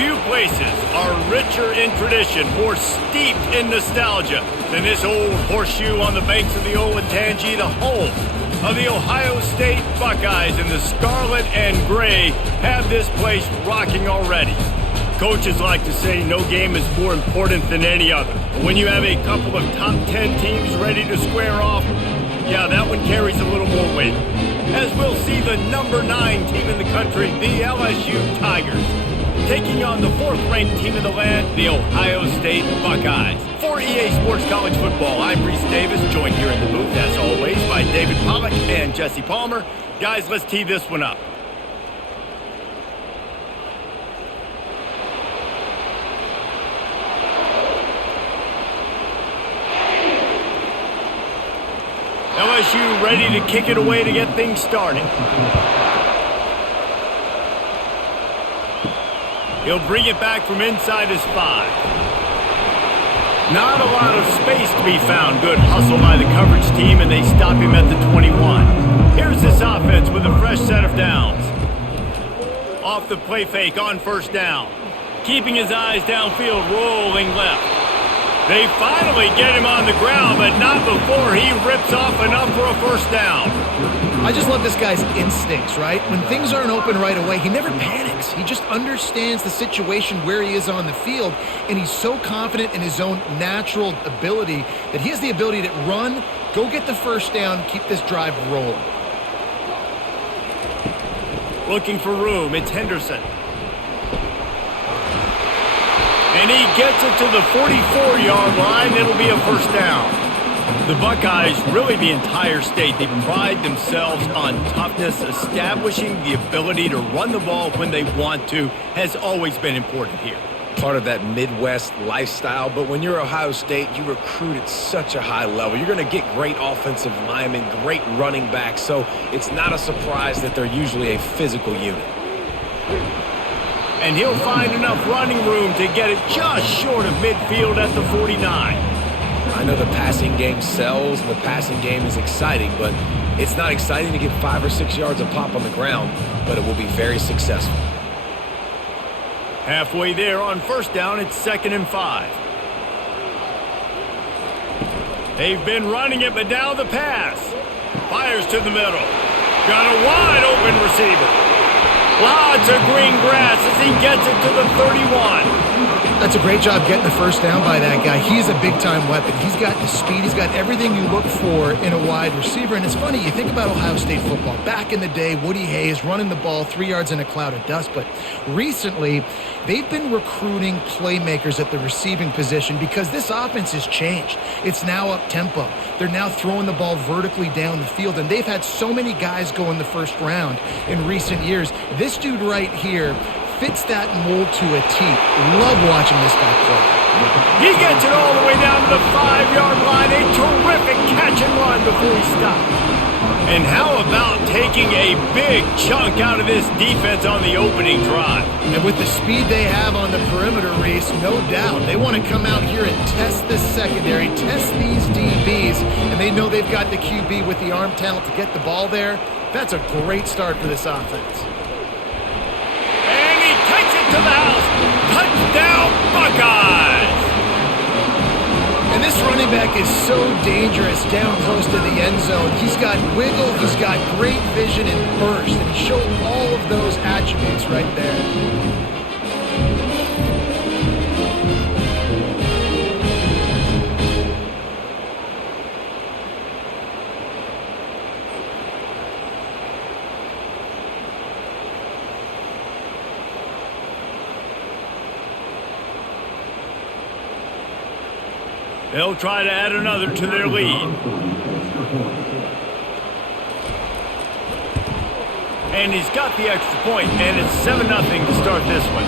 Few places are richer in tradition, more steeped in nostalgia than this old horseshoe on the banks of the Olentangy, the home of the Ohio State Buckeyes, and the scarlet and gray have this place rocking already. Coaches like to say no game is more important than any other. But when you have a couple of top 10 teams ready to square off, yeah, that one carries a little more weight. As we'll see the number 9 team in the country, the LSU Tigers, taking on the 4th-ranked team in the land, the Ohio State Buckeyes. For EA Sports College Football, I'm Reese Davis, joined here in the booth, as always, by David Pollack and Jesse Palmer. Guys, let's tee this one up. LSU ready to kick it away to get things started. He'll bring it back from inside his 5. Not a lot of space to be found. Good hustle by the coverage team, and they stop him at the 21. Here's this offense with a fresh set of downs. Off the play fake on first down. Keeping his eyes downfield, rolling left. They finally get him on the ground, but not before he rips off enough for a first down. I just love this guy's instincts, right? When things aren't open right away, he never panics. He just understands the situation where he is on the field, and he's so confident in his own natural ability that he has the ability to run, go get the first down, keep this drive rolling. Looking for room, it's Henderson. And he gets it to the 44-yard line. It'll be a first down. The Buckeyes, really the entire state, they pride themselves on toughness. Establishing the ability to run the ball when they want to has always been important here. Part of that Midwest lifestyle, but when you're Ohio State, you recruit at such a high level. You're going to get great offensive linemen, great running backs, so it's not a surprise that they're usually a physical unit. And he'll find enough running room to get it just short of midfield at the 49. I know the passing game sells, the passing game is exciting, but it's not exciting to get 5 or 6 yards a pop on the ground, but it will be very successful. Halfway there on first down, it's 2nd and 5. They've been running it, but now the pass. Fires to the middle. Got a wide open receiver. Lots of green grass as he gets it to the 31. That's a great job getting the first down by that guy. He's a big-time weapon. He's got the speed. He's got everything you look for in a wide receiver. And it's funny, you think about Ohio State football. Back in the day, Woody Hayes running the ball 3 yards in a cloud of dust. But recently, they've been recruiting playmakers at the receiving position because this offense has changed. It's now up-tempo. They're now throwing the ball vertically down the field. And they've had so many guys go in the first round in recent years. This dude right here fits that mold to a T. Love watching this guy play. He gets it all the way down to the 5-yard line. A terrific catch and run before he stops. And how about taking a big chunk out of this defense on the opening drive? And with the speed they have on the perimeter, Reese, no doubt, they want to come out here and test this secondary, test these DBs, and they know they've got the QB with the arm talent to get the ball there. That's a great start for this offense. To the house. Touchdown, Buckeyes! And this running back is so dangerous down close to the end zone. He's got wiggle, he's got great vision and burst, and he showed all of those attributes right there. They'll try to add another to their lead. And he's got the extra point, and it's 7-0 to start this one.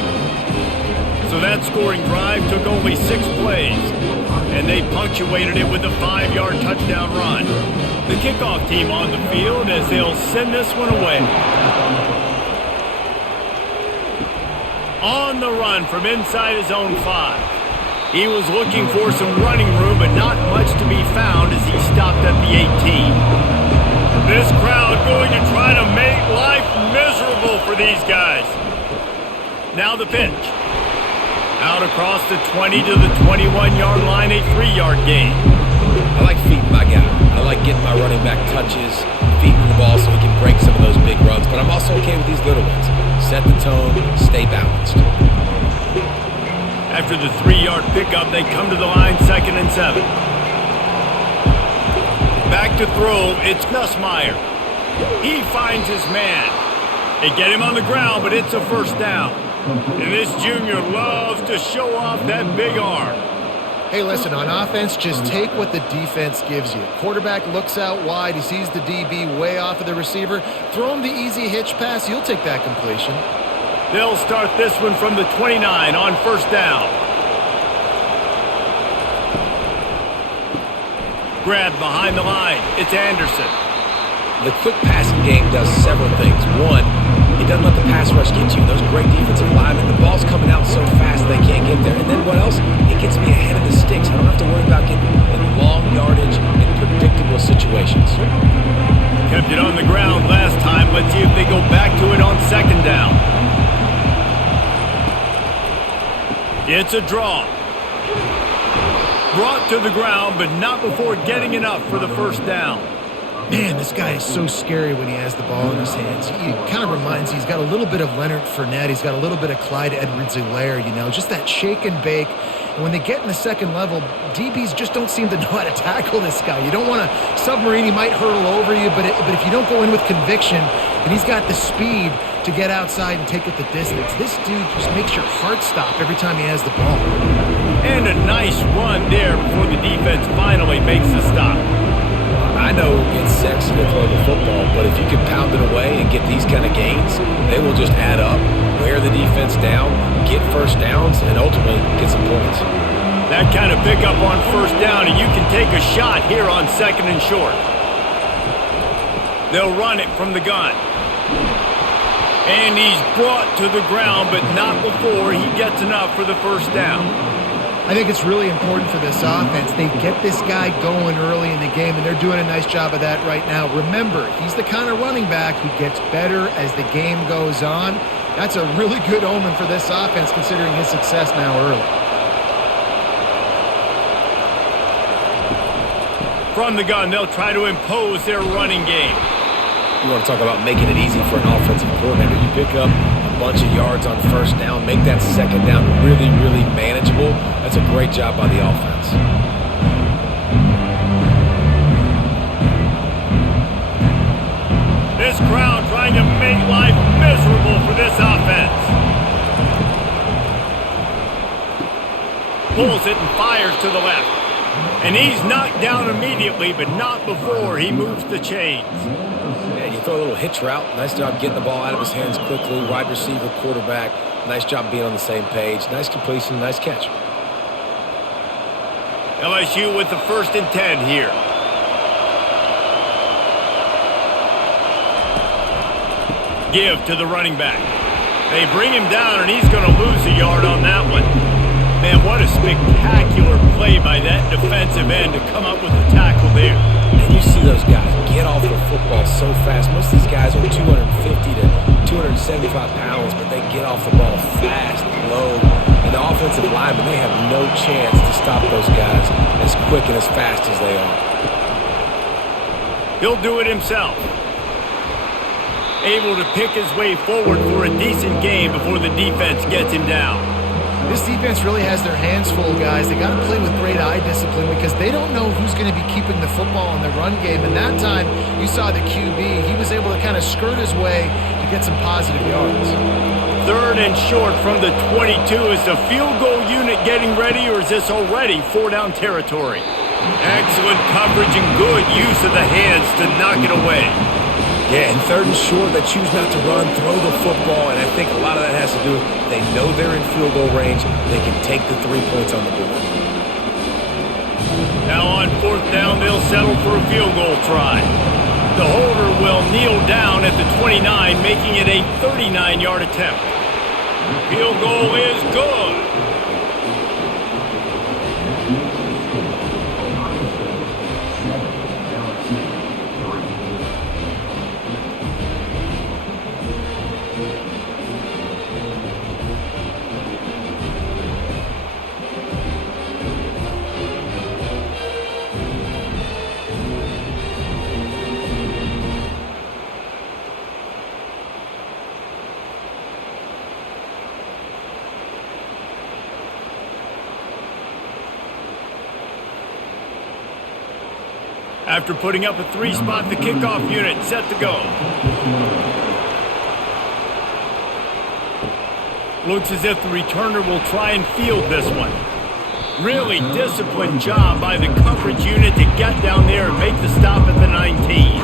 So that scoring drive took only 6 plays, and they punctuated it with a 5-yard touchdown run. The kickoff team on the field as they'll send this one away. On the run from inside his own 5. He was looking for some running room, but not much to be found as he stopped at the 18. This crowd going to try to make life miserable for these guys. Now the pitch. Out across the 20 to the 21-yard line, a 3-yard gain. I like feeding my guy. I like getting my running back touches, feeding the ball so he can break some of those big runs. But I'm also okay with these little ones. Set the tone, stay balanced. After the 3-yard pickup, they come to the line, 2nd and 7. Back to throw, it's Nussmeier. He finds his man. They get him on the ground, but it's a first down. And this junior loves to show off that big arm. Hey, listen, on offense, just take what the defense gives you. Quarterback looks out wide. He sees the DB way off of the receiver. Throw him the easy hitch pass. You'll take that completion. They'll start this one from the 29 on first down. Grab behind the line. It's Anderson. The quick passing game does several things. One, it doesn't let the pass rush get you. Those great defensive linemen, the ball's coming out so fast they can't get there. And then what else? It gets me ahead of the sticks. I don't have to worry about getting in long yardage in predictable situations. Kept it on the ground last time. Let's see if they go back to it on 2nd down. It's a draw. Brought to the ground, but not before getting enough for the first down. Man, this guy is so scary when he has the ball in his hands. He kind of reminds me, he's got a little bit of Leonard Fournette. He's got a little bit of Clyde Edwards-Helaire, you know, just that shake and bake. And when they get in the second level, DBs just don't seem to know how to tackle this guy. You don't want to submarine. He might hurtle over you, but if you don't go in with conviction, and he's got the speed to get outside and take it the distance, this dude just makes your heart stop every time he has the ball. And a nice run there before the defense finally makes the stop. I know it's sexy to throw the football, but if you can pound it away and get these kind of gains, they will just add up, wear the defense down, get first downs, and ultimately get some points. That kind of pickup on first down, and you can take a shot here on 2nd and short. They'll run it from the gun. And he's brought to the ground, but not before he gets enough for the first down. I think it's really important for this offense. They get this guy going early in the game, and they're doing a nice job of that right now. Remember, he's the kind of running back who gets better as the game goes on. That's a really good omen for this offense, considering his success now early. From the gun, they'll try to impose their running game. You want to talk about making it easy for an offensive coordinator. You pick up a bunch of yards on first down, make that second down really, really manageable. That's a great job by the offense. This crowd trying to make life miserable for this offense. Pulls it and fires to the left. And he's knocked down immediately, but not before he moves the chains. Yeah, you throw a little hitch route. Nice job getting the ball out of his hands quickly. Wide receiver, quarterback. Nice job being on the same page. Nice completion, nice catch. LSU with the 1st and 10 here. Give to the running back. They bring him down, and he's going to lose a yard on that one. Man, what a spectacular play by that defensive end to come up with a tackle there. And you see those guys get off the football so fast. Most of these guys are 250 to 275 pounds, but they get off the ball fast, low. And the offensive linemen, they have no chance to stop those guys as quick and as fast as they are. He'll do it himself. Able to pick his way forward for a decent game before the defense gets him down. This defense really has their hands full, guys. They got to play with great eye discipline because they don't know who's going to be keeping the football in the run game. And that time, you saw the QB. He was able to kind of skirt his way to get some positive yards. 3rd and short from the 22. Is the field goal unit getting ready, or is this already 4-down territory? Excellent coverage and good use of the hands to knock it away. Yeah, and 3rd and short, they choose not to run, throw the football, and I think a lot of that has to do with they know they're in field goal range. They can take the 3 points on the board. Now on 4th down, they'll settle for a field goal try. The holder will kneel down at the 29, making it a 39-yard attempt. Field goal is good. After putting up a 3-spot, the kickoff unit set to go. Looks as if the returner will try and field this one. Really disciplined job by the coverage unit to get down there and make the stop at the 19.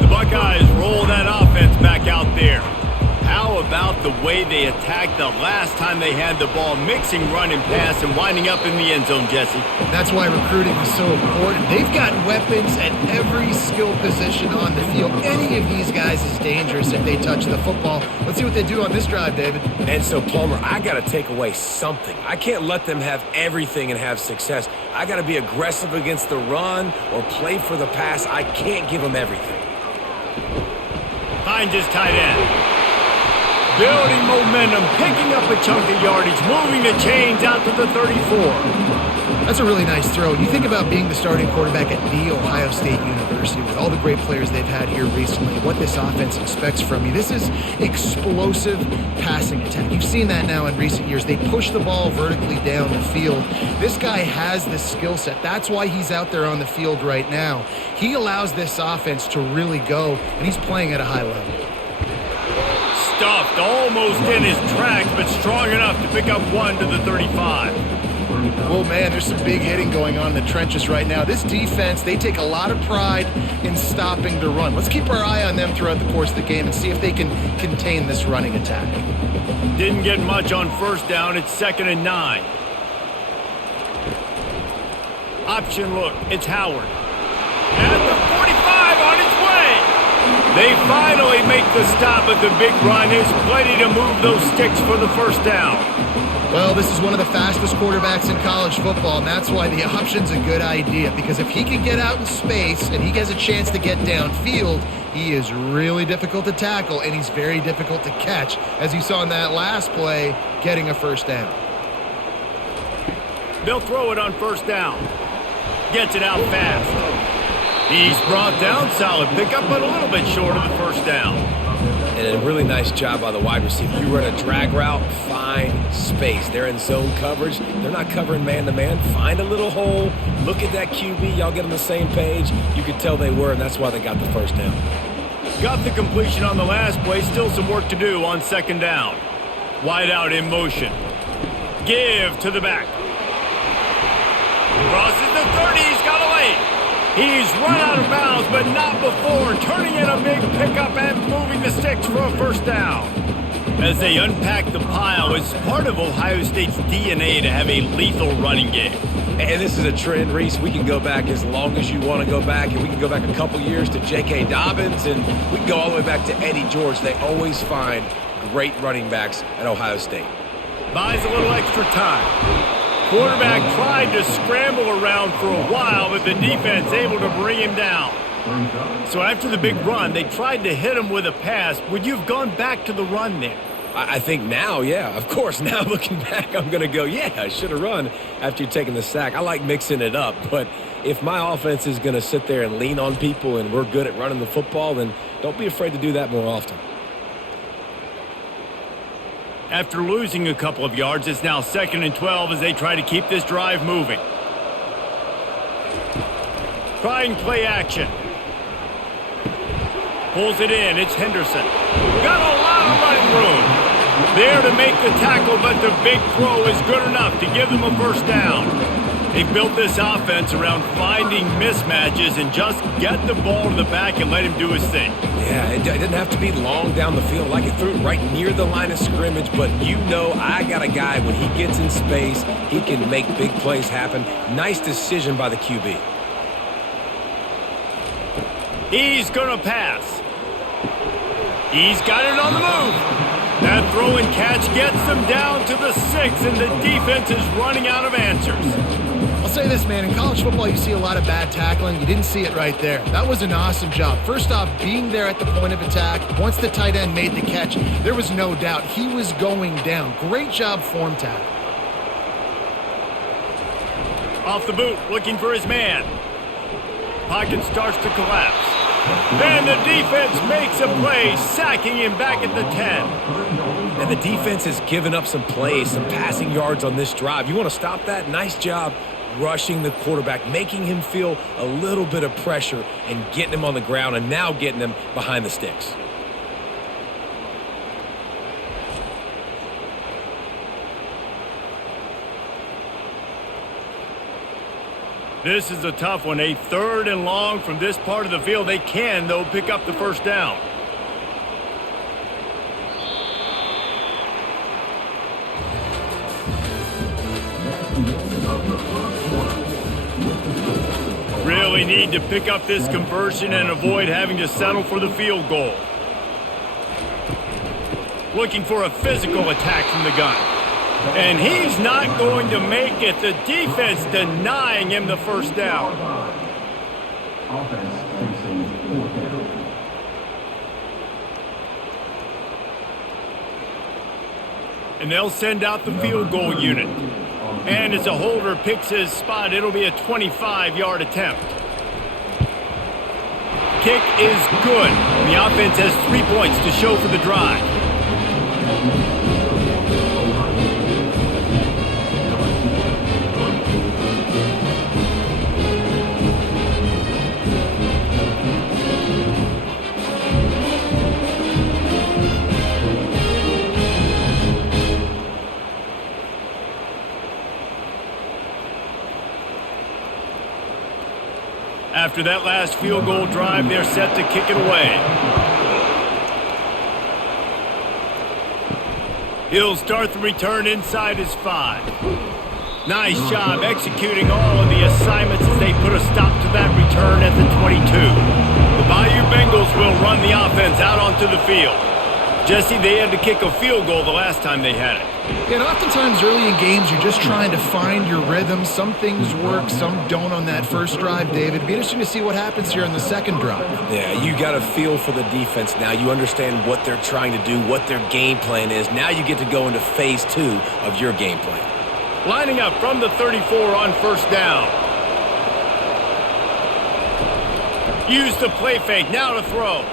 The Buckeyes roll that offense back out there. How about the way they attacked the last time they had the ball, mixing run and pass and winding up in the end zone, Jesse? That's why recruiting is so important. They've got weapons at every skill position on the field. Any of these guys is dangerous if they touch the football. Let's see what they do on this drive, David. And so, Palmer, I got to take away something. I can't let them have everything and have success. I got to be aggressive against the run or play for the pass. I can't give them everything. Finds his tight end. Building momentum, picking up a chunk of yardage, moving the chains out to the 34. That's a really nice throw. You think about being the starting quarterback at The Ohio State University with all the great players they've had here recently, what this offense expects from you. This is explosive passing attack. You've seen that now in recent years. They push the ball vertically down the field. This guy has the skill set. That's why he's out there on the field right now. He allows this offense to really go, and he's playing at a high level. Stuffed almost in his tracks, but strong enough to pick up one to the 35. Oh, man, there's some big hitting going on in the trenches right now. This defense, they take a lot of pride in stopping the run. Let's keep our eye on them throughout the course of the game and see if they can contain this running attack. Didn't get much on first down. It's 2nd and 9. Option look. It's Howard. At the 45 on his way. They finally make the stop, but the big run is plenty to move those sticks for the first down. Well, this is one of the fastest quarterbacks in college football, and that's why the option's a good idea, because if he can get out in space and he has a chance to get downfield, he is really difficult to tackle, and he's very difficult to catch, as you saw in that last play, getting a first down. They'll throw it on first down. Gets it out fast. He's brought down, solid pickup, but a little bit short of the first down. And a really nice job by the wide receiver. You run a drag route, find space. They're in zone coverage. They're not covering man-to-man. Find a little hole. Look at that QB. Y'all get on the same page. You could tell they were, and that's why they got the first down. Got the completion on the last play. Still some work to do on 2nd down. Wide out in motion. Give to the back. Crosses the 30. He's got away. He's run out of bounds, but not before, turning in a big pickup and moving the sticks for a first down. As they unpack the pile, it's part of Ohio State's DNA to have a lethal running game. And this is a trend, Reese. We can go back as long as you want to go back, and we can go back a couple years to J.K. Dobbins, and we can go all the way back to Eddie George. They always find great running backs at Ohio State. Buys a little extra time. Quarterback tried to scramble around for a while, but the defense able to bring him down. So after the big run, they tried to hit him with a pass. Would you have gone back to the run there? I think now, yeah. Of course, now looking back, I'm going to go, yeah, I should have run after you taking the sack. I like mixing it up, but if my offense is going to sit there and lean on people and we're good at running the football, then don't be afraid to do that more often. After losing a couple of yards, it's now 2nd and 12 as they try to keep this drive moving. Trying play action. Pulls it in. It's Henderson. Got a lot of running room. There to make the tackle, but the big throw is good enough to give them a first down. They've built this offense around finding mismatches and just get the ball to the back and let him do his thing. Yeah, it didn't have to be long down the field. Like it threw it right near the line of scrimmage, but you know I got a guy, when he gets in space, he can make big plays happen. Nice decision by the QB. He's going to pass. He's got it on the move. That throw and catch gets them down to the 6, and the defense is running out of answers. I'll say this, man. In college football, you see a lot of bad tackling. You didn't see it right there. That was an awesome job. First off, being there at the point of attack. Once the tight end made the catch, there was no doubt he was going down. Great job form tackle. Off the boot, looking for his man. Pocket starts to collapse. And the defense makes a play, sacking him back at the 10. And the defense has given up some plays, some passing yards on this drive. You want to stop that? Nice job rushing the quarterback, making him feel a little bit of pressure and getting him on the ground and now getting him behind the sticks. This is a tough one. A 3rd and long from this part of the field. They can, though, pick up the first down. Really need to pick up this conversion and avoid having to settle for the field goal. Looking for a physical attack from the gun. And he's not going to make it. The defense denying him the first down. And they'll send out the field goal unit. And as a holder picks his spot, it'll be a 25-yard attempt. Kick is good. The offense has 3 points to show for the drive. After that last field goal drive, they're set to kick it away. He'll start the return inside his 5. Nice job executing all of the assignments as they put a stop to that return at the 22. The Bayou Bengals will run the offense out onto the field. Jesse, they had to kick a field goal the last time they had it. And oftentimes early in games, you're just trying to find your rhythm. Some things work, some don't on that first drive, David. It'd be interesting to see what happens here on the second drive. Yeah, you got a feel for the defense now. You understand what they're trying to do, what their game plan is. Now you get to go into phase 2 of your game plan. Lining up from the 34 on first down. Use the play fake, now to throw.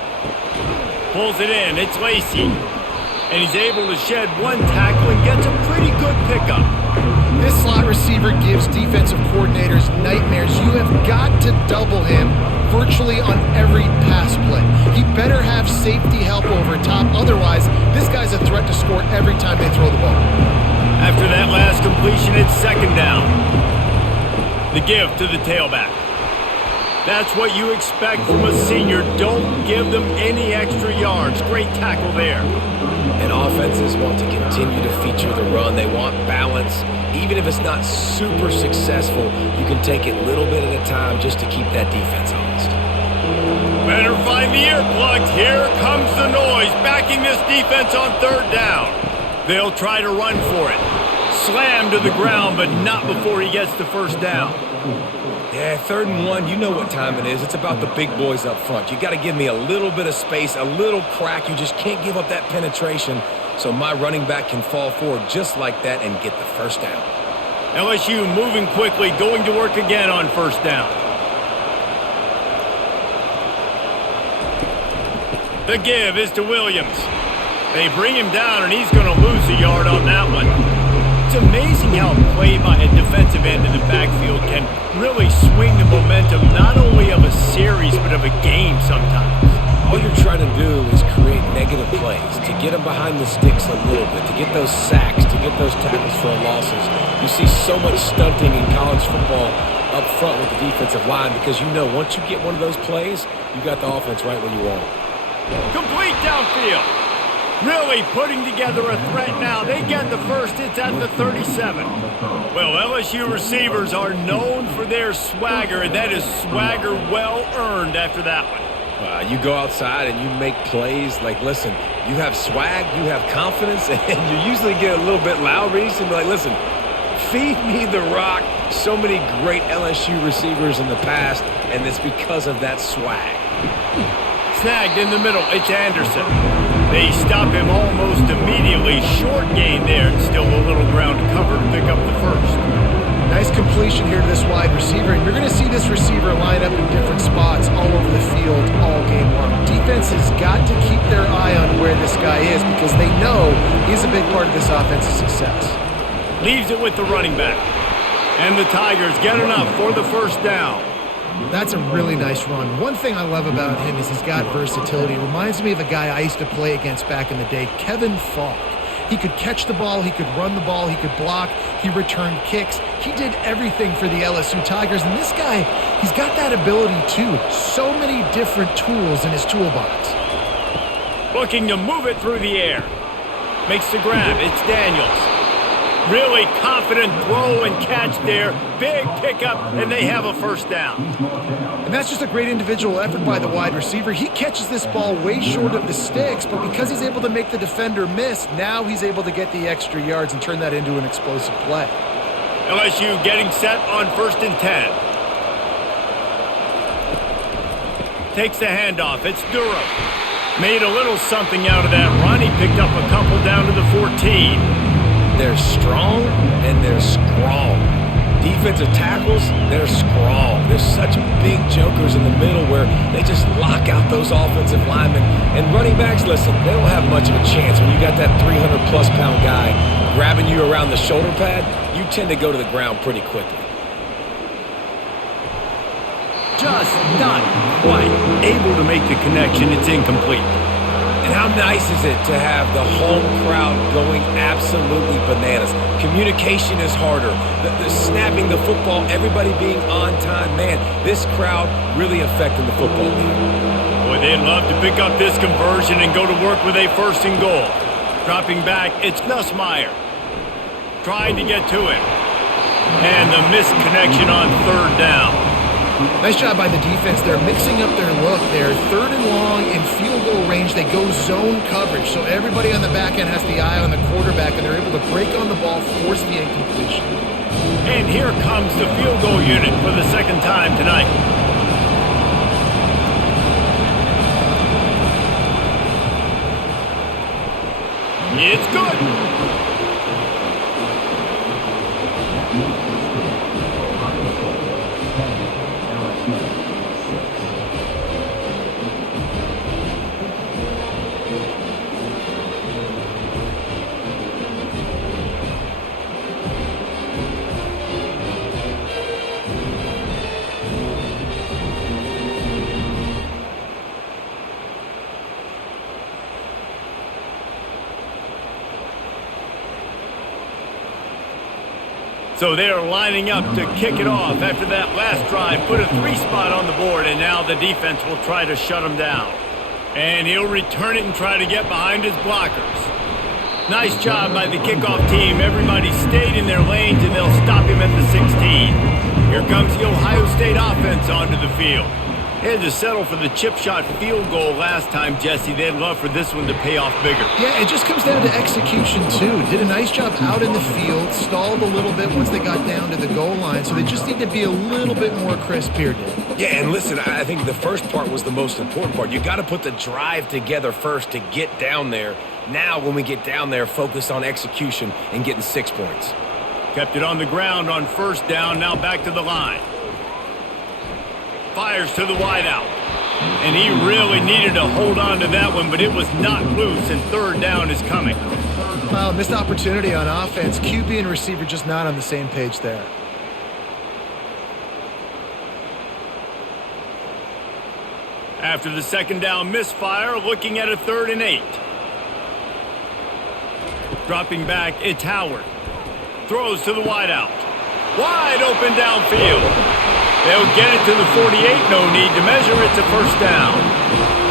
Pulls it in, it's Lacey. And he's able to shed one tackle and gets a pretty good pickup. This slot receiver gives defensive coordinators nightmares. You have got to double him virtually on every pass play. He better have safety help over top. Otherwise, this guy's a threat to score every time they throw the ball. After that last completion, it's second down. The give to the tailback. That's what you expect from a senior. Don't give them any extra yards. Great tackle there. And offenses want to continue to feature the run. They want balance. Even if it's not super successful, you can take it little bit at a time just to keep that defense honest. Better find the earplugs. Here comes the noise, backing this defense on third down. They'll try to run for it. Slam to the ground, but not before he gets the first down. Yeah, 3rd and 1, you know what time it is. It's about the big boys up front. You got to give me a little bit of space, a little crack. You just can't give up that penetration so my running back can fall forward just like that and get the first down. LSU moving quickly, going to work again on first down. The give is to Williams. They bring him down, and he's going to lose a yard on that one. It's amazing how a play by a defensive end in the backfield can really swing the momentum not only of a series but of a game sometimes. All you're trying to do is create negative plays, to get them behind the sticks a little bit, to get those sacks, to get those tackles for losses. You see so much stunting in college football up front with the defensive line because you know once you get one of those plays, you got the offense right where you want it. Complete downfield. Really putting together a threat now. They get the first. It's at the 37. Well, LSU receivers are known for their swagger, and that is swagger well earned after that one. You go outside and you make plays. Like, listen, you have swag, you have confidence, and you usually get a little bit loud. Reese and be like, listen, feed me the rock. So many great LSU receivers in the past, and it's because of that swag. Snagged in the middle. It's Anderson. They stop him almost immediately. Short gain there, and still a little ground to cover to pick up the first. Nice completion here to this wide receiver, and you're going to see this receiver line up in different spots all over the field all game long. Defense has got to keep their eye on where this guy is because they know he's a big part of this offense's success. Leaves it with the running back. And the Tigers get enough for the first down. That's a really nice run. One thing I love about him is he's got versatility. It reminds me of a guy I used to play against back in the day, Kevin Falk. He could catch the ball, he could run the ball, he could block, he returned kicks. He did everything for the LSU Tigers, and this guy, he's got that ability too. So many different tools in his toolbox. Looking to move it through the air. Makes the grab. It's Daniels. Really confident throw and catch there. Big pickup, and they have a first down. And that's just a great individual effort by the wide receiver. He catches this ball way short of the sticks, but because he's able to make the defender miss, now he's able to get the extra yards and turn that into an explosive play. LSU getting set on 1st and 10. Takes the handoff. It's Durham. Made a little something out of that run. He picked up a couple down to the 14. They're strong and they're strong. Defensive tackles, they're strong. There's such big jokers in the middle where they just lock out those offensive linemen. And running backs, listen, they don't have much of a chance. When you got that 300-plus pound guy grabbing you around the shoulder pad, you tend to go to the ground pretty quickly. Just not quite able to make the connection. It's incomplete. And how nice is it to have the home crowd going absolutely bananas? Communication is harder. The snapping the football, everybody being on time. Man, this crowd really affecting the football game. Boy, they'd love to pick up this conversion and go to work with a 1st and goal. Dropping back, it's Nussmeier. Trying to get to it. And the missed connection on 3rd down. Nice job by the defense. They're mixing up their look. They're 3rd and long in field goal range. They go zone coverage. So everybody on the back end has the eye on the quarterback, and they're able to break on the ball, force the incompletion. And here comes the field goal unit for the 2nd time tonight. It's good. So they are lining up to kick it off after that last drive. Put a 3 spot on the board, and now the defense will try to shut him down. And he'll return it and try to get behind his blockers. Nice job by the kickoff team. Everybody stayed in their lanes, and they'll stop him at the 16. Here comes the Ohio State offense onto the field. They had to settle for the chip shot field goal last time, Jesse. They'd love for this one to pay off bigger. Yeah, it just comes down to execution, too. Did a nice job out in the field, stalled a little bit once they got down to the goal line, so they just need to be a little bit more crisp here, Dave. Yeah, and listen, I think the first part was the most important part. You got to put the drive together first to get down there. Now, when we get down there, focus on execution and getting 6 points. Kept it on the ground on 1st down, now back to the line. Fires to the wideout. And he really needed to hold on to that one, but it was not loose, and 3rd down is coming. Well, missed opportunity on offense. QB and receiver just not on the same page there. After the 2nd down misfire, looking at a 3rd and 8. Dropping back, it's Howard. Throws to the wideout. Wide open downfield. They'll get it to the 48. No need to measure. It's a 1st down.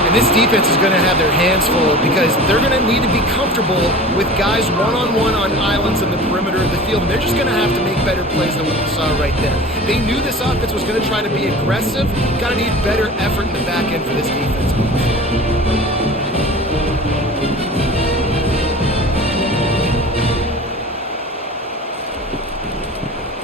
And this defense is going to have their hands full because they're going to need to be comfortable with guys one-on-one on islands in the perimeter of the field. And they're just going to have to make better plays than what we saw right there. They knew this offense was going to try to be aggressive. Got to need better effort in the back end for this defense.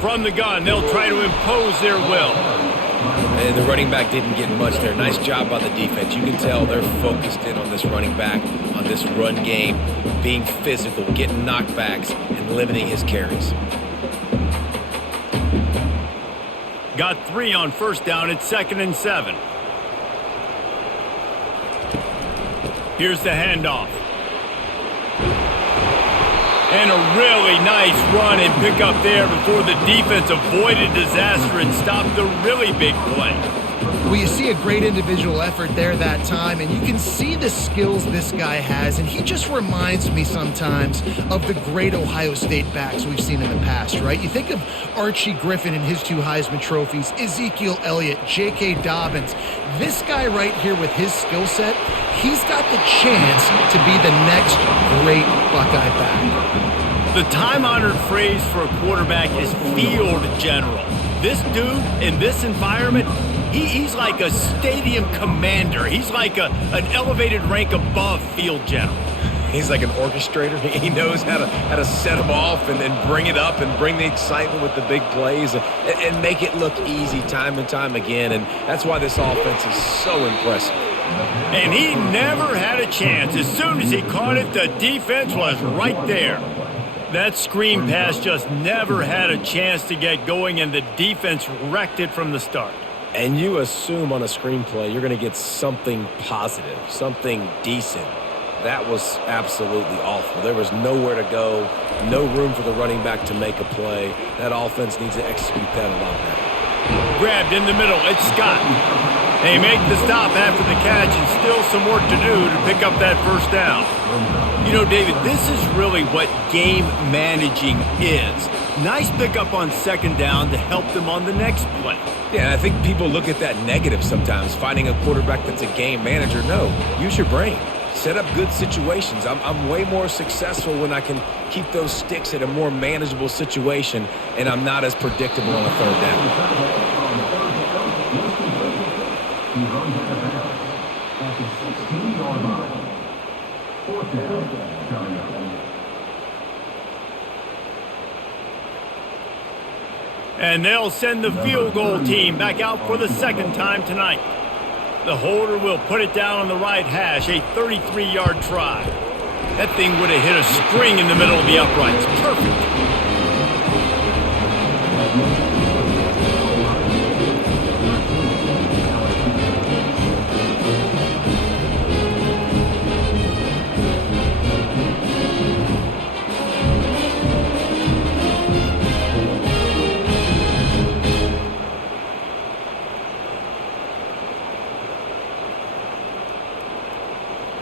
From the gun, they'll try to impose their will. And the running back didn't get much there. Nice job by the defense. You can tell they're focused in on this running back, on this run game, being physical, getting knockbacks, and limiting his carries. Got 3 on 1st down. It's 2nd and 7. Here's the handoff. And a really nice run and pick up there before the defense avoided disaster and stopped the really big play. Well, you see a great individual effort there that time, and you can see the skills this guy has, and he just reminds me sometimes of the great Ohio State backs we've seen in the past, right? You think of Archie Griffin and his 2 Heisman trophies, Ezekiel Elliott, J.K. Dobbins. This guy right here with his skill set, he's got the chance to be the next great Buckeye back. The time-honored phrase for a quarterback is field general. This dude in this environment, he's like a stadium commander. He's like an elevated rank above field general. He's like an orchestrator. He knows how to set them off and then bring it up and bring the excitement with the big plays and make it look easy time and time again. And that's why this offense is so impressive. And he never had a chance. As soon as he caught it, the defense was right there. That screen pass just never had a chance to get going, and the defense wrecked it from the start. And you assume on a screenplay you're going to get something positive, something decent. That was absolutely awful. There was nowhere to go, no room for the running back to make a play. That offense needs to execute that a lot better. Grabbed in the middle, it's Scott. They make the stop after the catch and still some work to do to pick up that first down. You know, David, this is really what game managing is. Nice pickup on second down to help them on the next play. Yeah, and I think people look at that negative sometimes, finding a quarterback that's a game manager. No, use your brain. Set up good situations. I'm way more successful when I can keep those sticks at a more manageable situation, and I'm not as predictable on a third down. And they'll send the field goal team back out for the second time tonight. The holder will put it down on the right hash, a 33-yard try. That thing would have hit a string in the middle of the uprights. Perfect.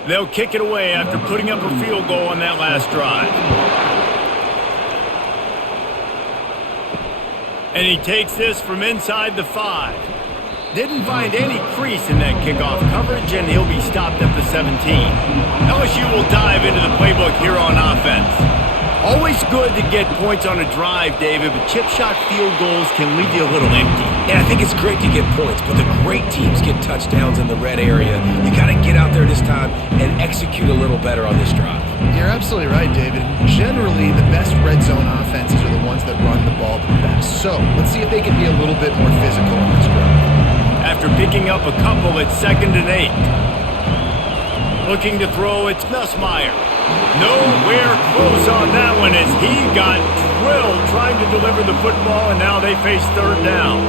They'll kick it away after putting up a field goal on that last drive. And he takes this from inside the 5. Didn't find any crease in that kickoff coverage, and he'll be stopped at the 17. LSU will dive into the playbook here on offense. Always good to get points on a drive, David, but chip shot field goals can leave you a little empty. Yeah, I think it's great to get points, but the great teams get touchdowns in the red area. You got to get out there this time and execute a little better on this drive. You're absolutely right, David. Generally, the best red zone offenses are the ones that run the ball the best. So let's see if they can be a little bit more physical in this drive. After picking up a couple, it's 2nd and 8. Looking to throw, it's Nussmeier. Nowhere close on that one as he got drilled trying to deliver the football, and now they face third down.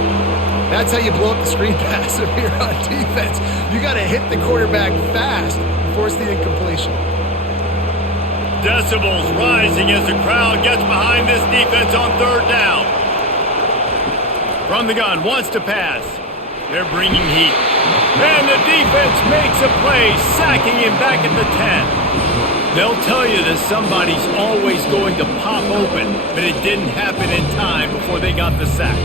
That's how you blow up the screen pass if you're on defense. You got to hit the quarterback fast and force the incompletion. Decibels rising as the crowd gets behind this defense on third down. From the gun, wants to pass. They're bringing heat. And the defense makes a play, sacking him back at the 10. They'll tell you that somebody's always going to pop open, but it didn't happen in time before they got the sack.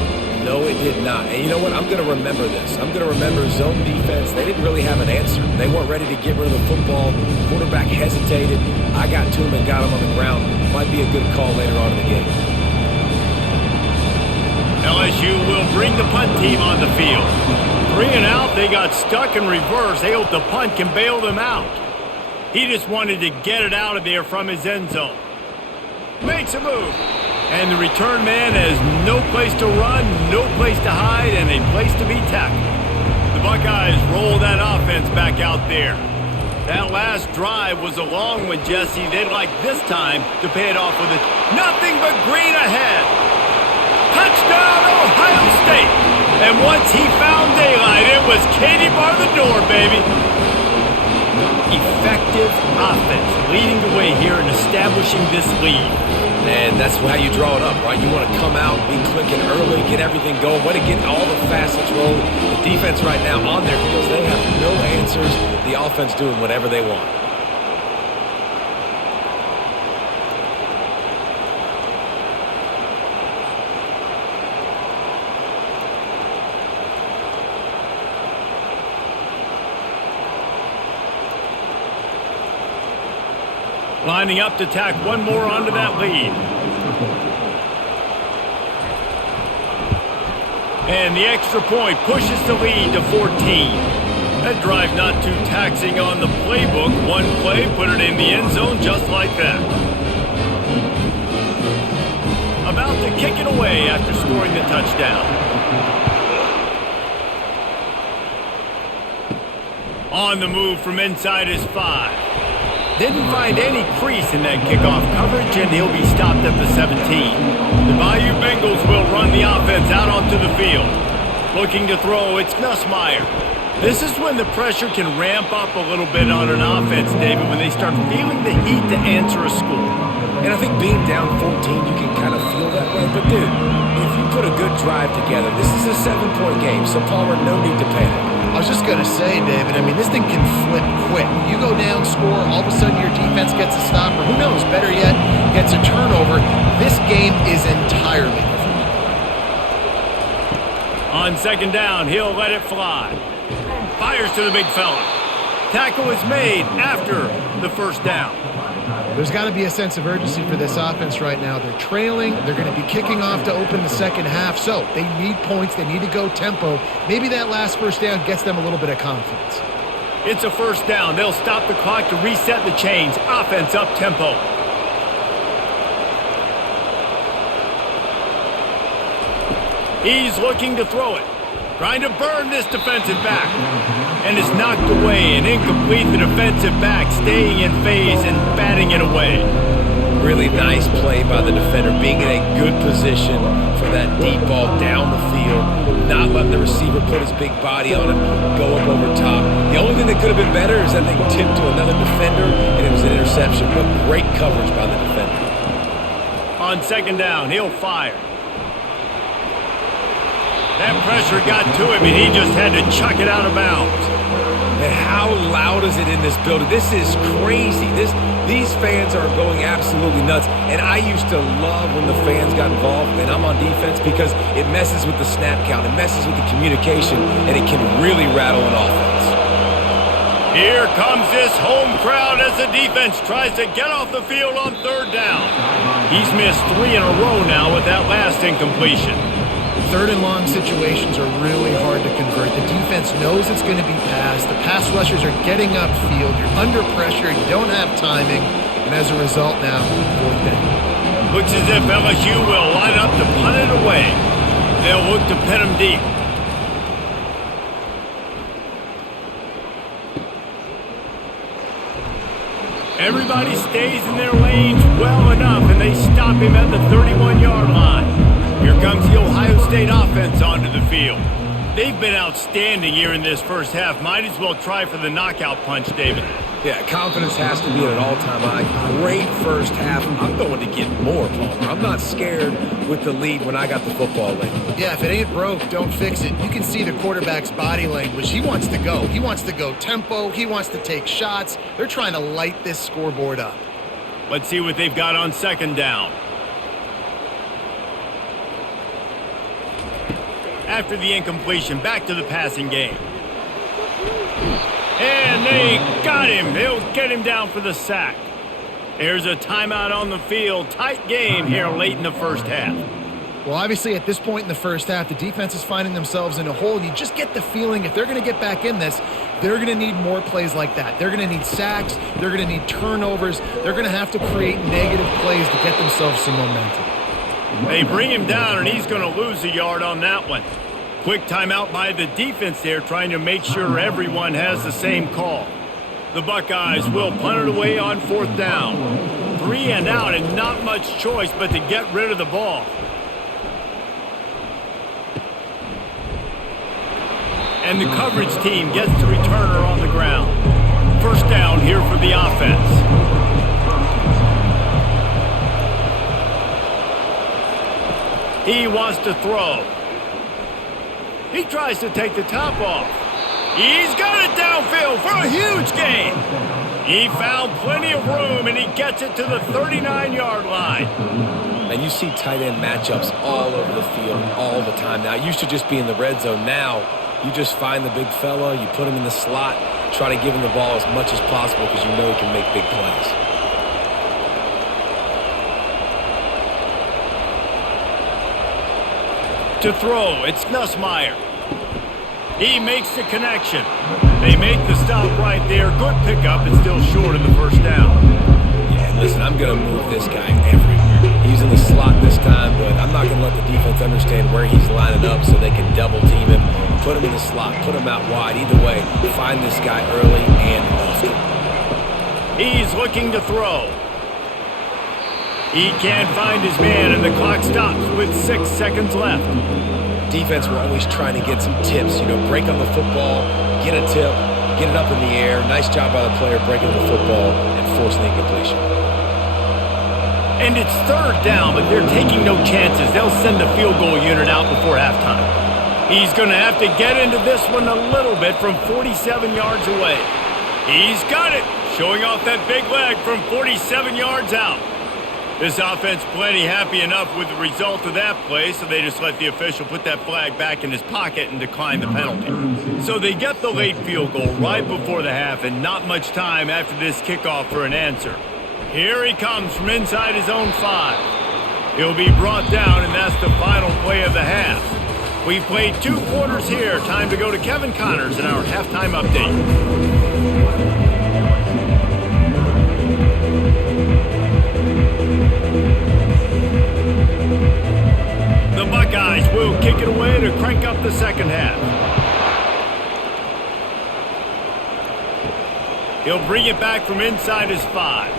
No, it did not. And you know what? I'm going to remember this. I'm going to remember zone defense. They didn't really have an answer. They weren't ready to get rid of the football. Quarterback hesitated. I got to him and got him on the ground. Might be a good call later on in the game. LSU will bring the punt team on the field. 3 and out, they got stuck in reverse. They hope the punt can bail them out. He just wanted to get it out of there from his end zone. Makes a move. And the return man has no place to run, no place to hide, and a place to be tackled. The Buckeyes roll that offense back out there. That last drive was a long one, Jesse. They'd like this time to pay it off with nothing but green ahead. Touchdown, Ohio State. And once he found daylight, it was Katie bar the door, baby. Effective effective offense leading the way here in establishing this lead. And that's how you draw it up, right? You want to come out, be clicking early, get everything going, want to get all the facets rolling. The defense right now on their heels, they have no answers. The offense doing whatever they want. Lining up to tack one more onto that lead. And the extra point pushes the lead to 14. That drive not too taxing on the playbook. One play, put it in the end zone just like that. About to kick it away after scoring the touchdown. On the move from inside his 5. Didn't find any crease in that kickoff coverage, and he'll be stopped at the 17. The Bayou Bengals will run the offense out onto the field. Looking to throw, it's Nussmeier. This is when the pressure can ramp up a little bit on an offense, David, when they start feeling the heat to answer a score. And I think being down 14, you can kind of feel that way. But, dude, if you put a good drive together, this is a 7-point game, so Palmer, no need to panic. I was just going to say, David, I mean, this thing can flip quick. You go down, score, all of a sudden your defense gets a stop, or who knows, better yet, gets a turnover. This game is entirely different. On second down, he'll let it fly. Fires to the big fella. Tackle is made after the first down. There's got to be a sense of urgency for this offense right now. They're trailing. They're going to be kicking off to open the second half. So they need points. They need to go tempo. Maybe that last first down gets them a little bit of confidence. It's a first down. They'll stop the clock to reset the chains. Offense up tempo. He's looking to throw it. Trying to burn this defensive back. And is knocked away and incomplete. The defensive back staying in phase and batting it away. Really nice play by the defender, being in a good position for that deep ball down the field, not letting the receiver put his big body on it, go up over top. The only thing that could have been better is that they tipped to another defender, and it was an interception, but great coverage by the defender. On second down, he'll fire. That pressure got to him, and he just had to chuck it out of bounds. And how loud is it in this building? This is crazy. These fans are going absolutely nuts. And I used to love when the fans got involved, and I'm on defense, because it messes with the snap count, it messes with the communication, and it can really rattle an offense. Here comes this home crowd as the defense tries to get off the field on third down. He's missed 3 in a row now with that last incompletion. Third and long situations are really hard to convert. The defense knows it's going to be passed. The pass rushers are getting upfield. You're under pressure. You don't have timing. And as a result now, fourth down. Looks as if LSU will line up to punt it away. They'll look to pin him deep. Everybody stays in their lanes well enough, and they stop him at the 31-yard line. Here comes the Ohio State offense onto the field. They've been outstanding here in this first half. Might as well try for the knockout punch, David. Yeah, confidence has to be at an all-time high. Great first half. I'm going to get more, Palmer. I'm not scared with the lead when I got the football late. Yeah, if it ain't broke, don't fix it. You can see the quarterback's body language. He wants to go. He wants to go tempo. He wants to take shots. They're trying to light this scoreboard up. Let's see what they've got on second down. After the incompletion, back to the passing game. And they got him. They'll get him down for the sack. There's a timeout on the field. Tight game here late in the first half. Well, obviously, at this point in the first half, the defense is finding themselves in a hole. You just get the feeling if they're going to get back in this, they're going to need more plays like that. They're going to need sacks. They're going to need turnovers. They're going to have to create negative plays to get themselves some momentum. They bring him down, and he's going to lose a yard on that one. Quick timeout by the defense there, trying to make sure everyone has the same call. The Buckeyes will punt it away on fourth down. 3 and out, and not much choice but to get rid of the ball. And the coverage team gets the returner on the ground. first down here for the offense. He wants to throw. He tries to take the top off. He's got it downfield for a huge gain. He found plenty of room, and he gets it to the 39-yard line. And you see tight end matchups all over the field all the time now. It used to just be in the red zone. Now you just find the big fella, you put him in the slot, try to give him the ball as much as possible because you know he can make big plays. To throw, it's Nussmeier. He makes the connection. They make the stop right there. Good pickup, and still short of the first down. Yeah, listen, I'm going to move this guy everywhere. He's in the slot this time, but I'm not going to let the defense understand where he's lining up so they can double team him, put him in the slot, put him out wide. Either way, find this guy early and often. He's looking to throw. He can't find his man, and the clock stops with 6 seconds left. Defense, we're always trying to get some tips. You know, break on the football, get a tip, get it up in the air. Nice job by the player breaking the football and forcing the incompletion. And it's third down, but they're taking no chances. They'll send the field goal unit out before halftime. He's going to have to get into this one a little bit from 47 yards away. He's got it, showing off that big leg from 47 yards out. This offense plenty happy enough with the result of that play, so they just let the official put that flag back in his pocket and decline the penalty. So they get the late field goal right before the half, and not much time after this kickoff for an answer. Here he comes from inside his own 5. He'll be brought down, and that's the final play of the half. We've played 2 quarters here. Time to go to Kevin Connors in our halftime update. The Buckeyes will kick it away to crank up the second half. He'll bring it back from inside his 5.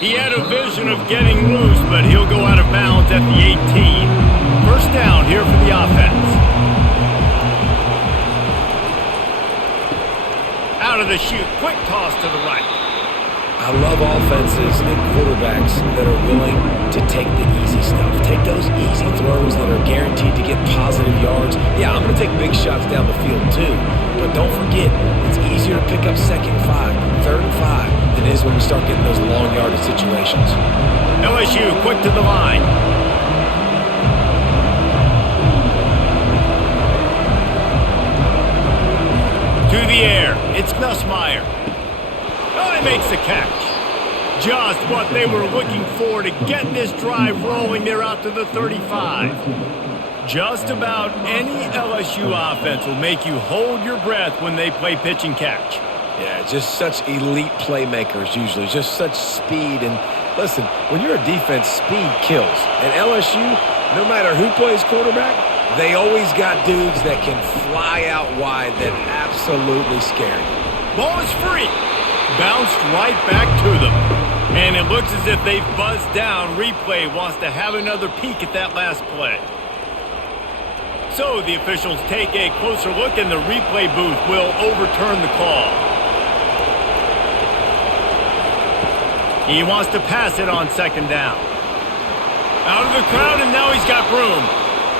He had a vision of getting loose, but he'll go out of bounds at the 18. First down here for the offense. Out of the chute, quick toss to the right. I love offenses and quarterbacks that are willing to take the easy stuff. Take those easy throws that are guaranteed to get positive yards. Yeah, I'm going to take big shots down the field too. But don't forget, it's easier to pick up 2nd and 5, 3rd and 5 than it is when we start getting those long yardage situations. LSU quick to the line. To the air, it's Nussmeier. Oh, he makes the catch. Just what they were looking for to get this drive rolling. They're out to the 35. Just about any LSU offense will make you hold your breath when they play pitch and catch. Yeah, just such elite playmakers usually, just such speed. And listen, when you're a defense, speed kills. And LSU, no matter who plays quarterback, they always got dudes that can fly out wide that absolutely scare you. Ball is free. Bounced right back to them. And it looks as if they've buzzed down. Replay wants to have another peek at that last play. So the officials take a closer look, and the replay booth will overturn the call. He wants to pass it on 2nd down. Out of the crowd, and now he's got room.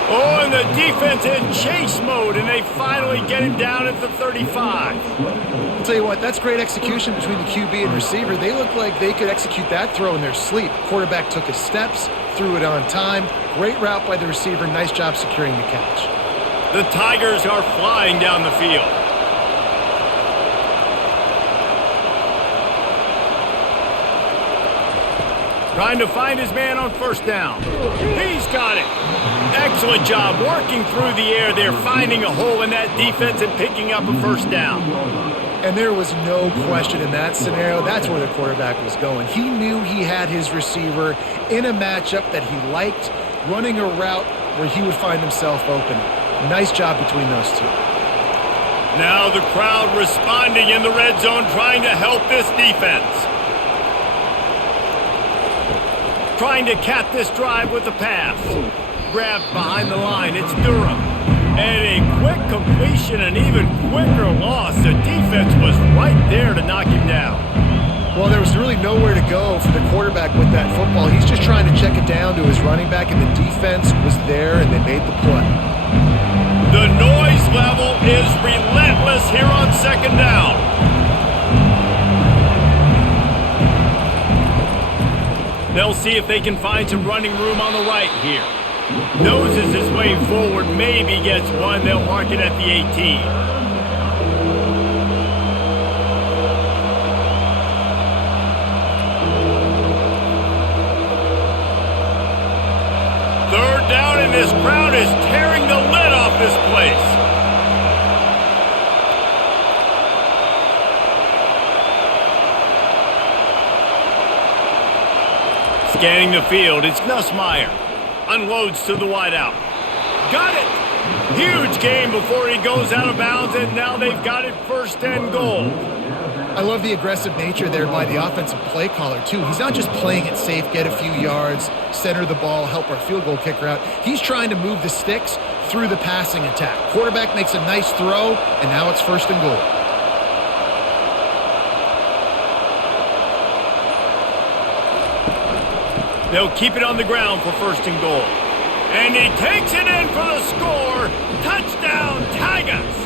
Oh, and the defense in chase mode, and they finally get him down at the 35. I'll tell you what, that's great execution between the QB and receiver. They look like they could execute that throw in their sleep. Quarterback took his steps, threw it on time. Great route by the receiver. Nice job securing the catch. The Tigers are flying down the field. Trying to find his man on 1st down. He's got it. Excellent job working through the air there, finding a hole in that defense and picking up a 1st down. And there was no question in that scenario. That's where the quarterback was going. He knew he had his receiver in a matchup that he liked, running a route where he would find himself open. Nice job between those two. Now the crowd responding in the red zone, trying to help this defense. Trying to cap this drive with a pass. Grabbed behind the line. It's Durham. And a quick completion, an even quicker loss. The defense was right there to knock him down. Well, there was really nowhere to go for the quarterback with that football. He's just trying to check it down to his running back, and the defense was there, and they made the play. The noise level is relentless here on second down. They'll see if they can find some running room on the right here. Noses his way forward, maybe gets one. They'll mark it at the 18. Third down, and this crowd is tearing the lid off this place. Scanning the field, it's Nussmeier. Unloads to the wideout. Got it! Huge game before he goes out of bounds, and now they've got it first and goal. I love the aggressive nature there by the offensive play caller, too. He's not just playing it safe, get a few yards, center the ball, help our field goal kicker out. He's trying to move the sticks through the passing attack. Quarterback makes a nice throw, and now it's first and goal. They'll keep it on the ground for first and goal. And he takes it in for the score. Touchdown, Tigers!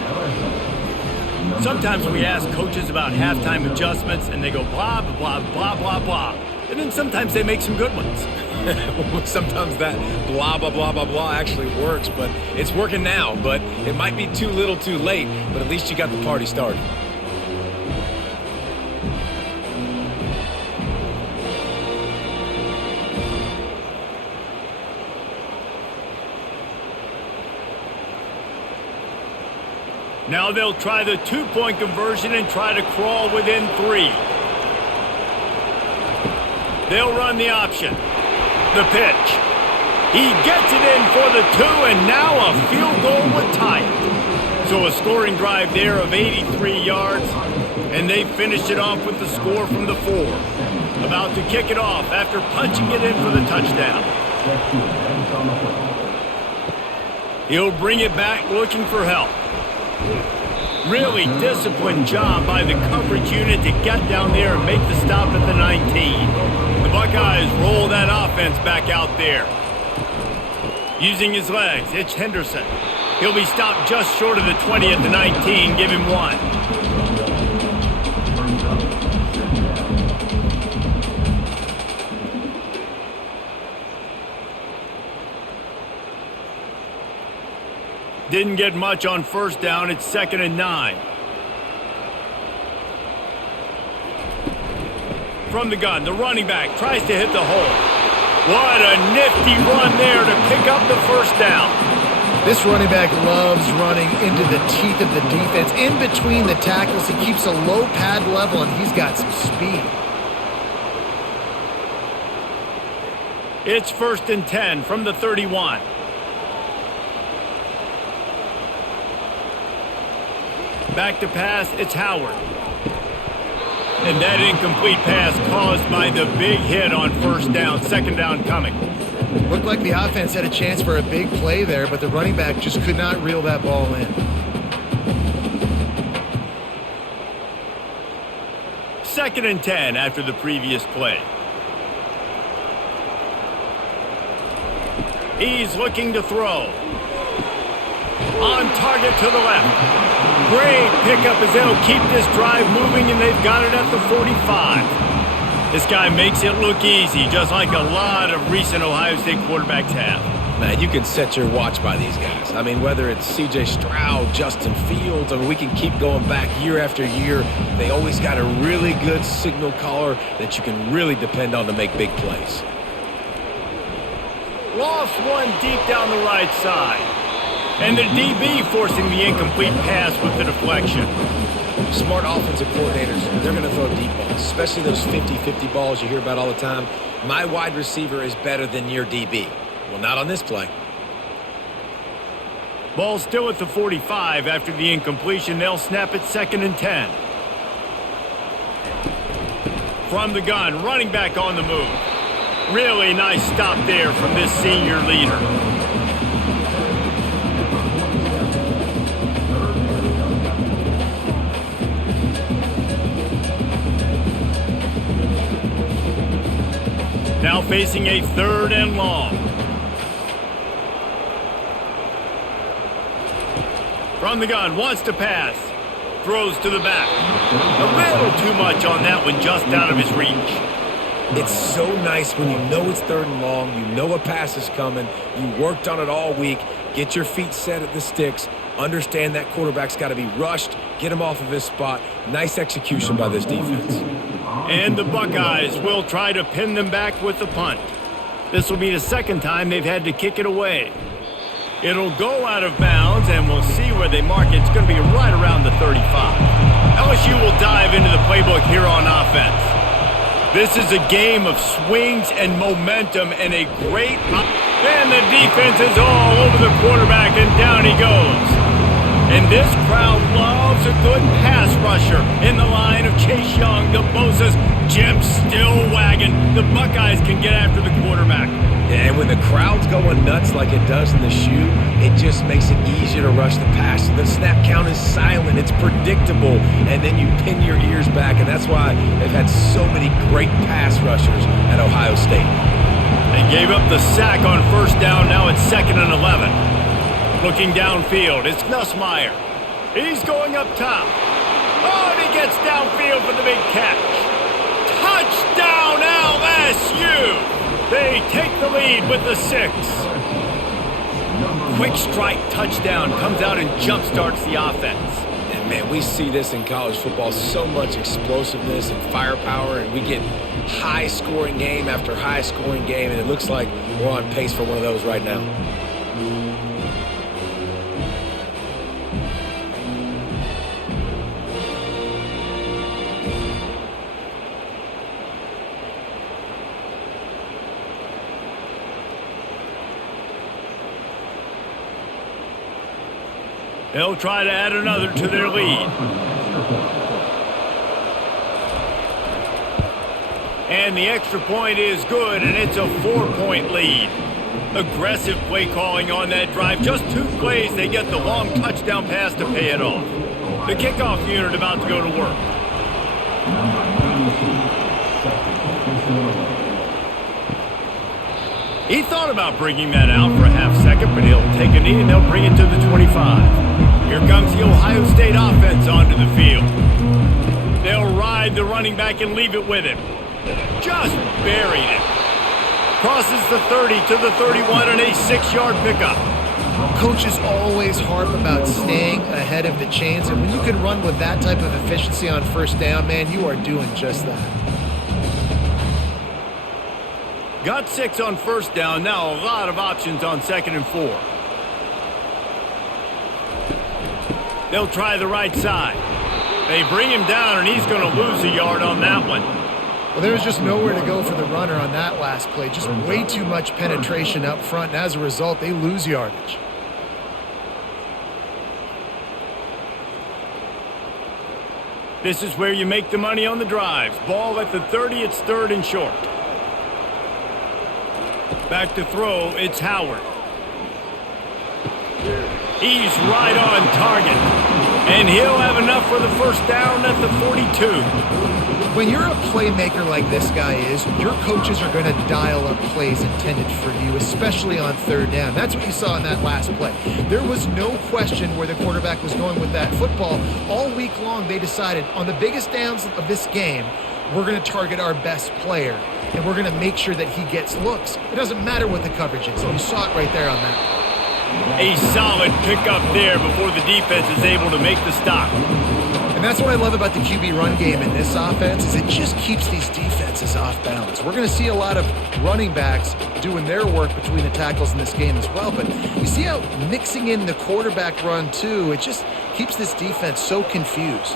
Sometimes we ask coaches about halftime adjustments, and they go blah, blah, blah, blah, blah. And then sometimes they make some good ones. Sometimes that blah, blah, blah, blah, blah actually works, but it's working now. But it might be too little too late, but at least you got the party started. Now they'll try the two-point conversion and try to crawl within 3. They'll run the option. The pitch. He gets it in for the 2, and now a field goal would tie it. So a scoring drive there of 83 yards, and they finished it off with the score from the 4. About to kick it off after punching it in for the touchdown. He'll bring it back looking for help. Really disciplined job by the coverage unit to get down there and make the stop at the 19. The Buckeyes roll that offense back out there. Using his legs, it's Henderson. He'll be stopped just short of the 20 at the 19. Give him 1. Didn't get much on first down. It's 2nd and 9. From the gun, the running back tries to hit the hole. What a nifty run there to pick up the first down. This running back loves running into the teeth of the defense. In between the tackles, he keeps a low pad level, and he's got some speed. It's 1st and 10 from the 31. Back to pass, it's Howard. And that incomplete pass caused by the big hit on first down. 2nd down coming. Looked like the offense had a chance for a big play there, but the running back just could not reel that ball in. 2nd and 10 after the previous play. He's looking to throw. On target to the left. Great pickup as they'll keep this drive moving, and they've got it at the 45. This guy makes it look easy, just like a lot of recent Ohio State quarterbacks have. Man, you can set your watch by these guys. I mean, whether it's C.J. Stroud, Justin Fields, I mean, we can keep going back year after year. They always got a really good signal caller that you can really depend on to make big plays. Lost one deep down the right side. And the DB forcing the incomplete pass with the deflection. Smart offensive coordinators, they're going to throw deep balls, especially those 50-50 balls you hear about all the time. My wide receiver is better than your DB. Well, not on this play. Ball still at the 45 after the incompletion. They'll snap it 2nd and 10. From the gun, running back on the move. Really nice stop there from this senior leader. Now facing a 3rd and long. From the gun, wants to pass. Throws to the back. A little too much on that one, just out of his reach. It's so nice when you know it's 3rd and long, you know a pass is coming, you worked on it all week, get your feet set at the sticks, understand that quarterback's got to be rushed, get him off of his spot. Nice execution by this defense. And the Buckeyes will try to pin them back with the punt. This will be the 2nd time they've had to kick it away. It'll go out of bounds, and we'll see where they mark it. It's going to be right around the 35. LSU will dive into the playbook here on offense. This is a game of swings and momentum and a great... And the defense is all over the quarterback, and down he goes. And this crowd loves a good pass rusher in the line of Chase Young, the Bosa's, Jim still wagging. The Buckeyes can get after the quarterback. And when the crowd's going nuts like it does in the shoe, it just makes it easier to rush the pass. The snap count is silent. It's predictable. And then you pin your ears back. And that's why they've had so many great pass rushers at Ohio State. They gave up the sack on 1st down. Now it's 2nd and 11. Looking downfield, it's Nussmeier. He's going up top. Oh, and he gets downfield for the big catch. Touchdown, LSU! They take the lead with the 6. Quick strike touchdown comes out and jump starts the offense. And man, we see this in college football, so much explosiveness and firepower, and we get high-scoring game after high-scoring game, and it looks like we're on pace for one of those right now. They'll try to add another to their lead. And the extra point is good, and it's a 4-point lead. Aggressive play calling on that drive. Just 2 plays, they get the long touchdown pass to pay it off. The kickoff unit about to go to work. He thought about bringing that out for a half-second, but he'll take a knee and they'll bring it to the 25. Here comes the Ohio State offense onto the field. They'll ride the running back and leave it with him. Just buried it. Crosses the 30 to the 31 and a 6-yard pickup. Coaches always harp about staying ahead of the chains, and when you can run with that type of efficiency on 1st down, man, you are doing just that. Got 6 on 1st down. Now a lot of options on 2nd and 4. They'll try the right side. They bring him down, and he's going to lose a yard on that one. Well, there was just nowhere to go for the runner on that last play. Just way too much penetration up front, and as a result, they lose yardage. This is where you make the money on the drives. Ball at the 30, it's 3rd and short. Back to throw, it's Howard. He's right on target. And he'll have enough for the 1st down at the 42. When you're a playmaker like this guy is, your coaches are going to dial up plays intended for you, especially on 3rd down. That's what you saw in that last play. There was no question where the quarterback was going with that football. All week long, they decided on the biggest downs of this game, we're going to target our best player, and we're going to make sure that he gets looks. It doesn't matter what the coverage is. You saw it right there on that. A solid pickup there before the defense is able to make the stop. And that's what I love about the QB run game in this offense is it just keeps these defenses off balance. We're going to see a lot of running backs doing their work between the tackles in this game as well. But you see how mixing in the quarterback run too, it just keeps this defense so confused.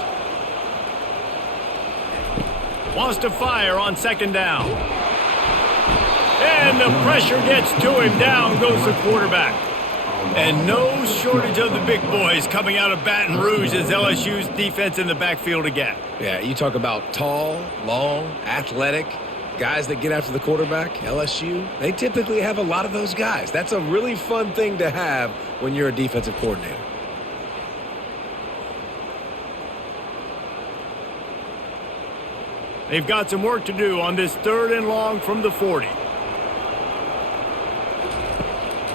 Wants to fire on 2nd down. And the pressure gets to him. Down goes the quarterback. And no shortage of the big boys coming out of Baton Rouge as LSU's defense in the backfield again. Yeah, you talk about tall, long, athletic, guys that get after the quarterback, LSU, they typically have a lot of those guys. That's a really fun thing to have when you're a defensive coordinator. They've got some work to do on this 3rd and long from the 40.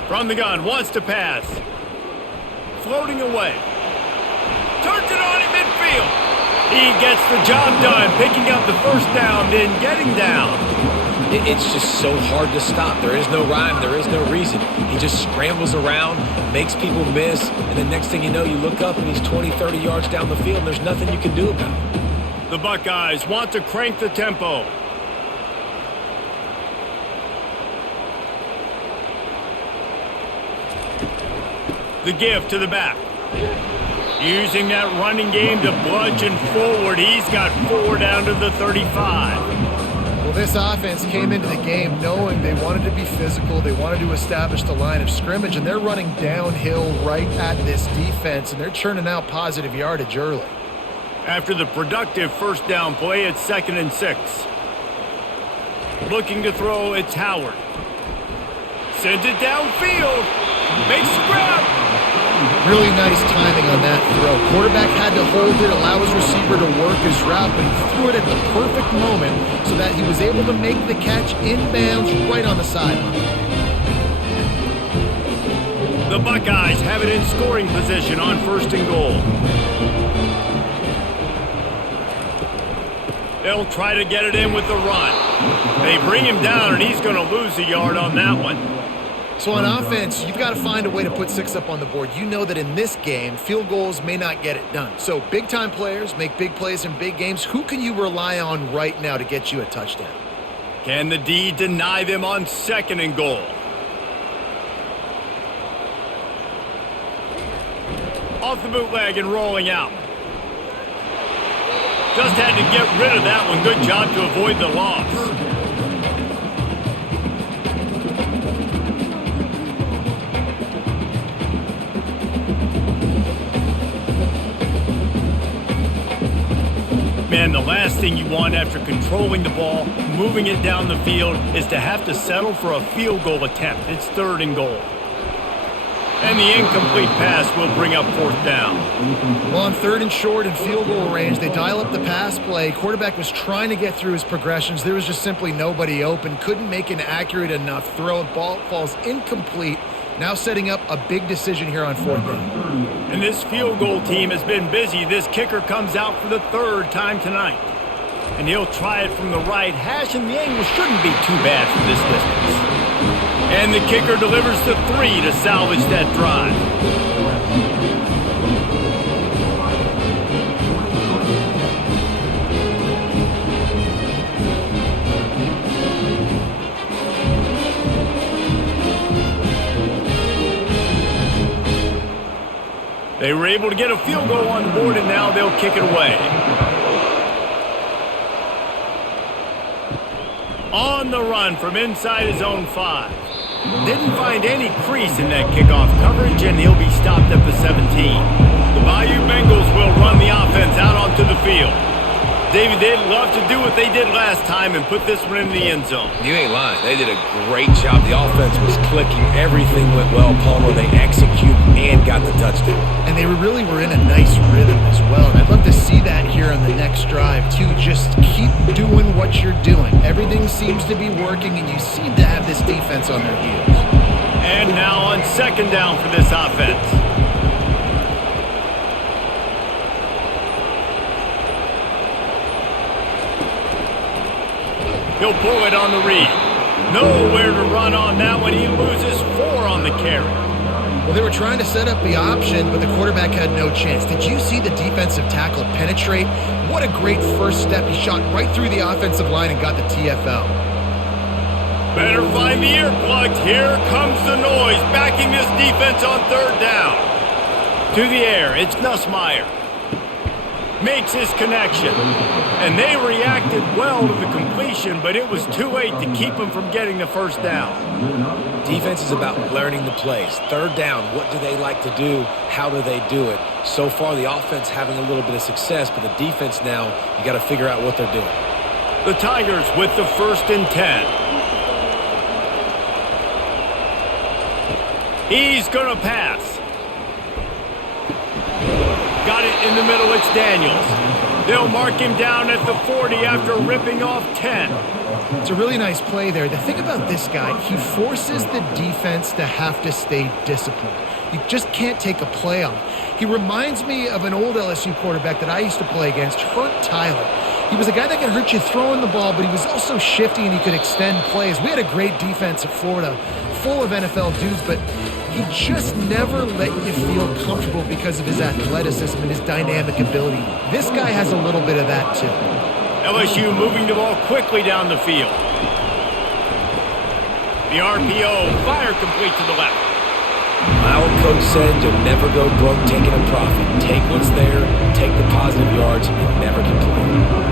From the gun, wants to pass. Floating away. Turns it on in midfield. He gets the job done, picking up the first down, then getting down. It's just so hard to stop. There is no rhyme. There is no reason. He just scrambles around, makes people miss, and the next thing you know, you look up and he's 20, 30 yards down the field, and there's nothing you can do about it. The Buckeyes want to crank the tempo. The give to the back. Using that running game to bludgeon forward. He's got 4 down to the 35. Well, this offense came into the game knowing they wanted to be physical. They wanted to establish the line of scrimmage, and they're running downhill right at this defense, and they're churning out positive yardage early. After the productive first down play, it's 2nd and 6. Looking to throw, it's Howard. Sends it downfield. Makes the grab. Really nice timing on that throw. Quarterback had to hold it, allow his receiver to work his route, but he threw it at the perfect moment so that he was able to make the catch inbounds right on the sideline. The Buckeyes have it in scoring position on 1st and goal. They'll try to get it in with the run. They bring him down, and he's going to lose a yard on that one. So on offense, you've got to find a way to put 6 up on the board. You know that in this game, field goals may not get it done. So big-time players make big plays in big games. Who can you rely on right now to get you a touchdown? Can the D deny them on 2nd and goal? Off the bootleg and rolling out. Just had to get rid of that one. Good job to avoid the loss. Man, the last thing you want after controlling the ball, moving it down the field, is to have to settle for a field goal attempt. It's 3rd and goal. And the incomplete pass will bring up 4th down. Well, on 3rd and short and field goal range, they dial up the pass play. Quarterback was trying to get through his progressions. There was just simply nobody open. Couldn't make an accurate enough throw. Ball falls incomplete. Now setting up a big decision here on 4th down. And this field goal team has been busy. This kicker comes out for the 3rd time tonight. And he'll try it from the right hash, and the angle shouldn't be too bad from this distance. And the kicker delivers the 3 to salvage that drive. They were able to get a field goal on the board, and now they'll kick it away. On the run from inside his own 5. Didn't find any crease in that kickoff coverage, and he'll be stopped at the 17. The Bayou Bengals will run the offense out onto the field. David, they'd love to do what they did last time and put this one in the end zone. You ain't lying. They did a great job. The offense was clicking. Everything went well, Palmer. They executed and got the touchdown. And they really were in a nice rhythm as well. And I'd love to see that here on the next drive, too. Just keep doing what you're doing. Everything seems to be working, and you seem to have this defense on their heels. And now on 2nd down for this offense. He'll pull it on the read. Nowhere to run on that one. He loses 4 on the carry. Well, they were trying to set up the option, but the quarterback had no chance. Did you see the defensive tackle penetrate? What a great first step. He shot right through the offensive line and got the TFL. Better find the earplugs. Here comes the noise, backing this defense on 3rd down. To the air, it's Nussmeier. Makes his connection. And they reacted well to the completion, but it was too late to keep him from getting the first down. Defense is about learning the plays. 3rd down, what do they like to do? How do they do it? So far, the offense having a little bit of success, but the defense now, you got to figure out what they're doing. The Tigers with the 1st and 10. He's going to pass. Got it in the middle, it's Daniels. They'll mark him down at the 40 after ripping off 10. It's a really nice play there. The thing about this guy, he forces the defense to have to stay disciplined. You just can't take a play off. He reminds me of an old LSU quarterback that I used to play against, Hurt Tyler. He was a guy that could hurt you throwing the ball, but he was also shifty and he could extend plays. We had a great defense at Florida, full of NFL dudes, but he just never let you feel comfortable because of his athleticism and his dynamic ability. This guy has a little bit of that too. LSU moving the ball quickly down the field. The RPO, fire complete to the left. My old coach said you'll never go broke taking a profit. Take what's there, take the positive yards, and never complain.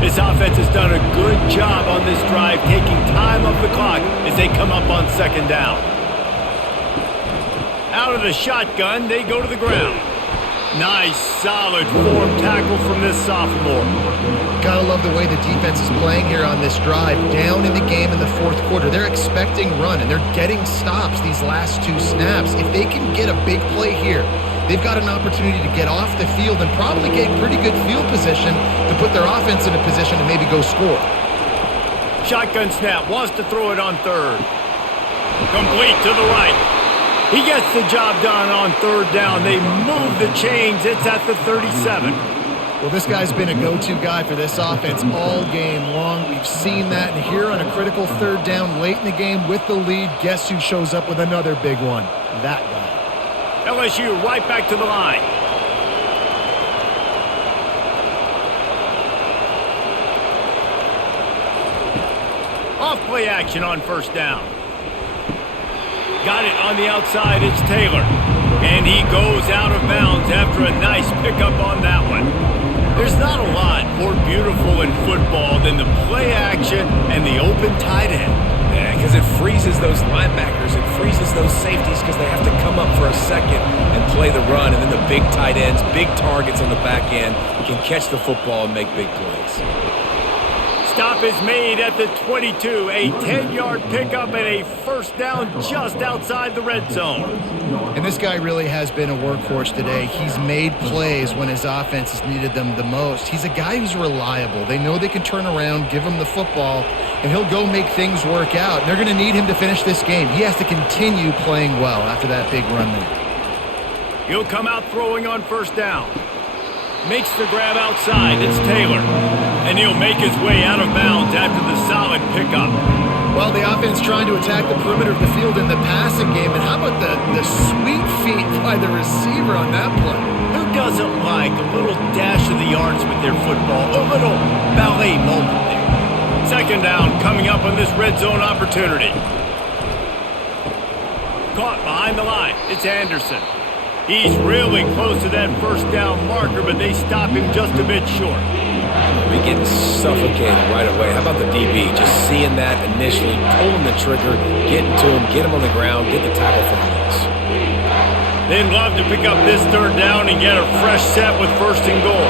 This offense has done a good job on this drive, taking time off the clock as they come up on second down. Out of the shotgun, they go to the ground. Nice, solid form tackle from this sophomore. Gotta love the way the defense is playing here on this drive. Down in the game in the fourth quarter. They're expecting run, and they're getting stops these last two snaps. If they can get a big play here, they've got an opportunity to get off the field and probably get pretty good field position to put their offense in a position to maybe go score. Shotgun snap, wants to throw it on third. Complete to the right. He gets the job done on third down. They move the chains. It's at the 37. Well, this guy's been a go-to guy for this offense all game long. We've seen that, and here on a critical third down late in the game with the lead, guess who shows up with another big one? That guy. LSU right back to the line. Off play action on first down. Got it on the outside. It's Taylor. And he goes out of bounds after a nice pickup on that one. There's not a lot more beautiful in football than the play action and the open tight end. Yeah, because it freezes those linebackers. It freezes those safeties because they have to come up for a second and play the run. And then the big tight ends, big targets on the back end can catch the football and make big plays. Stop is made at the 22. A 10-yard pickup and a first down just outside the red zone. And this guy really has been a workhorse today. He's made plays when his offense has needed them the most. He's a guy who's reliable. They know they can turn around, give him the football, and he'll go make things work out. And they're going to need him to finish this game. He has to continue playing well after that big run there. He'll come out throwing on first down. Makes the grab outside. It's Taylor. And he'll make his way out of bounds after the solid pickup. Well, the offense trying to attack the perimeter of the field in the passing game. And how about the sweet feet by the receiver on that play? Who doesn't like a little dash of the yards with their football? A little ballet moment there. Second down coming up on this red zone opportunity. Caught behind the line. It's Anderson. He's really close to that first down marker, but they stop him just a bit short. We're getting suffocated right away. How about the DB? Just seeing that initially, pulling the trigger, getting to him, get him on the ground, get the tackle for the loss. They'd love to pick up this third down and get a fresh set with first and goal.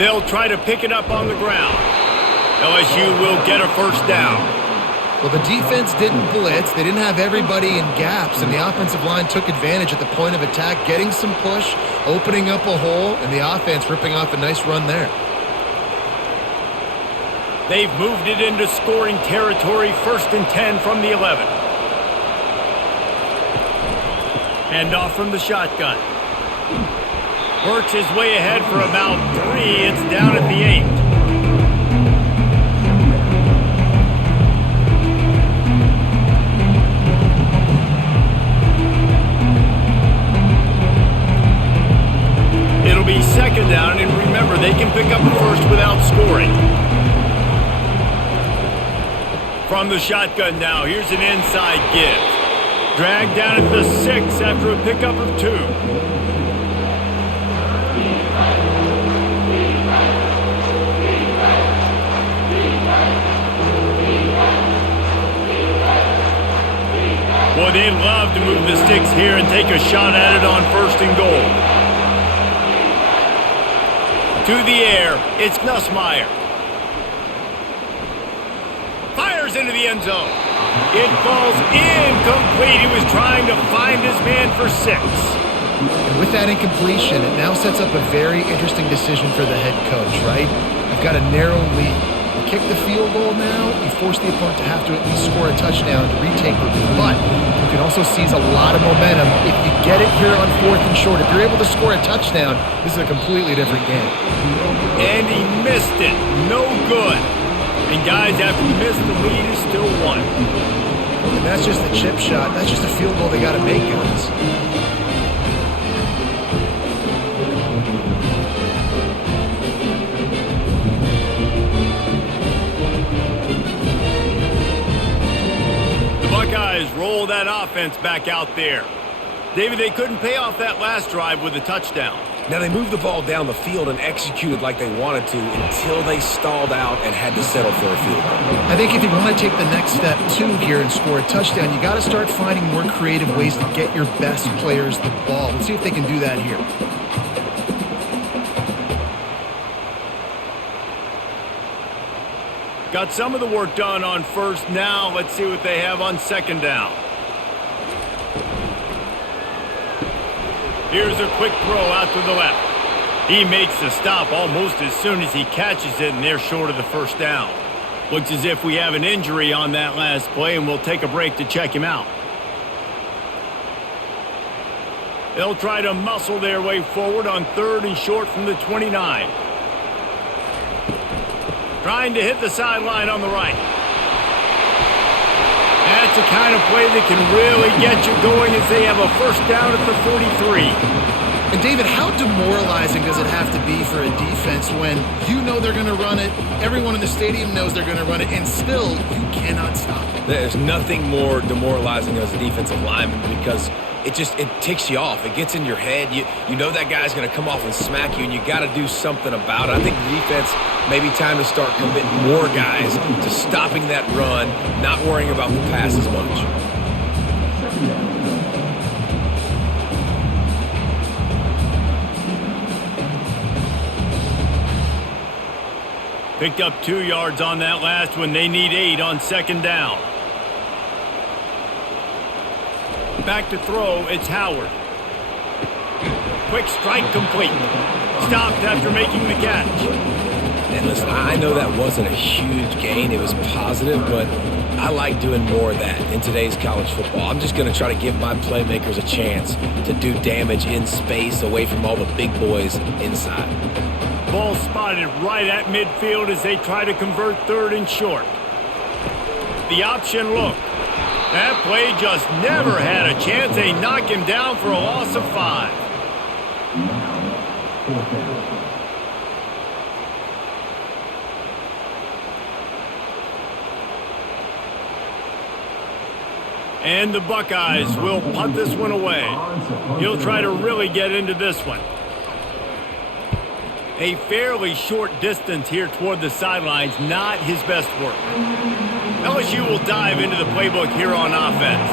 They'll try to pick it up on the ground. LSU will get a first down. Well, the defense didn't blitz. They didn't have everybody in gaps, and the offensive line took advantage at the point of attack, getting some push, opening up a hole, and the offense ripping off a nice run there. They've moved it into scoring territory, first and 10 from the 11. Hand off from the shotgun. Works his way ahead for about 3. It's down at the 8. It'll be second down, and remember, they can pick up a first without scoring. From the shotgun now, here's an inside give. Dragged down at the 6 after a pickup of 2. Boy, they'd love to move the sticks here and take a shot at it on first and goal. To the air, it's Nussmeier. Fires into the end zone. It falls incomplete. He was trying to find his man for 6. And with that incompletion, it now sets up a very interesting decision for the head coach, right? You've got a narrow lead. You kick the field goal now, you force the opponent to have to at least score a touchdown to retake the lead. But you can also seize a lot of momentum if you get it here on 4th and short. If you're able to score a touchdown, this is a completely different game. And he missed it. No good. And guys, after you miss, the lead is still 1. And that's just a chip shot. That's just a field goal they got to make, guys. The Buckeyes roll that offense back out there. David, they couldn't pay off that last drive with a touchdown. Now, they moved the ball down the field and executed like they wanted to until they stalled out and had to settle for a field goal. I think if you want to take the next step, too, here and score a touchdown, you got to start finding more creative ways to get your best players the ball. Let's see if they can do that here. Got some of the work done on 1st. Now let's see what they have on 2nd down. Here's a quick throw out to the left. He makes the stop almost as soon as he catches it, and they're short of the 1st down. Looks as if we have an injury on that last play, and we'll take a break to check him out. They'll try to muscle their way forward on 3rd and short from the 29. Trying to hit the sideline on the right. That's the kind of play that can really get you going as they have a 1st down at the 43. And David, how demoralizing does it have to be for a defense when you know they're going to run it, everyone in the stadium knows they're going to run it, and still you cannot stop it? There's nothing more demoralizing as a defensive lineman because it ticks you off. It gets in your head. You know that guy's going to come off and smack you, and you got to do something about it. I think the defense maybe time to start committing more guys to stopping that run, not worrying about the pass as much. Picked up 2 yards on that last one. They need 8 on 2nd down. Back to throw, it's Howard. Quick strike complete. Stopped after making the catch. And listen, I know that wasn't a huge gain. It was positive, but I like doing more of that in today's college football. I'm just going to try to give my playmakers a chance to do damage in space away from all the big boys inside. Ball spotted right at midfield as they try to convert 3rd and short. The option look. That play just never had a chance. They knock him down for a loss of 5. And the Buckeyes will punt this one away. He'll try to really get into this one. A fairly short distance here toward the sidelines, not his best work. LSU will dive into the playbook here on offense.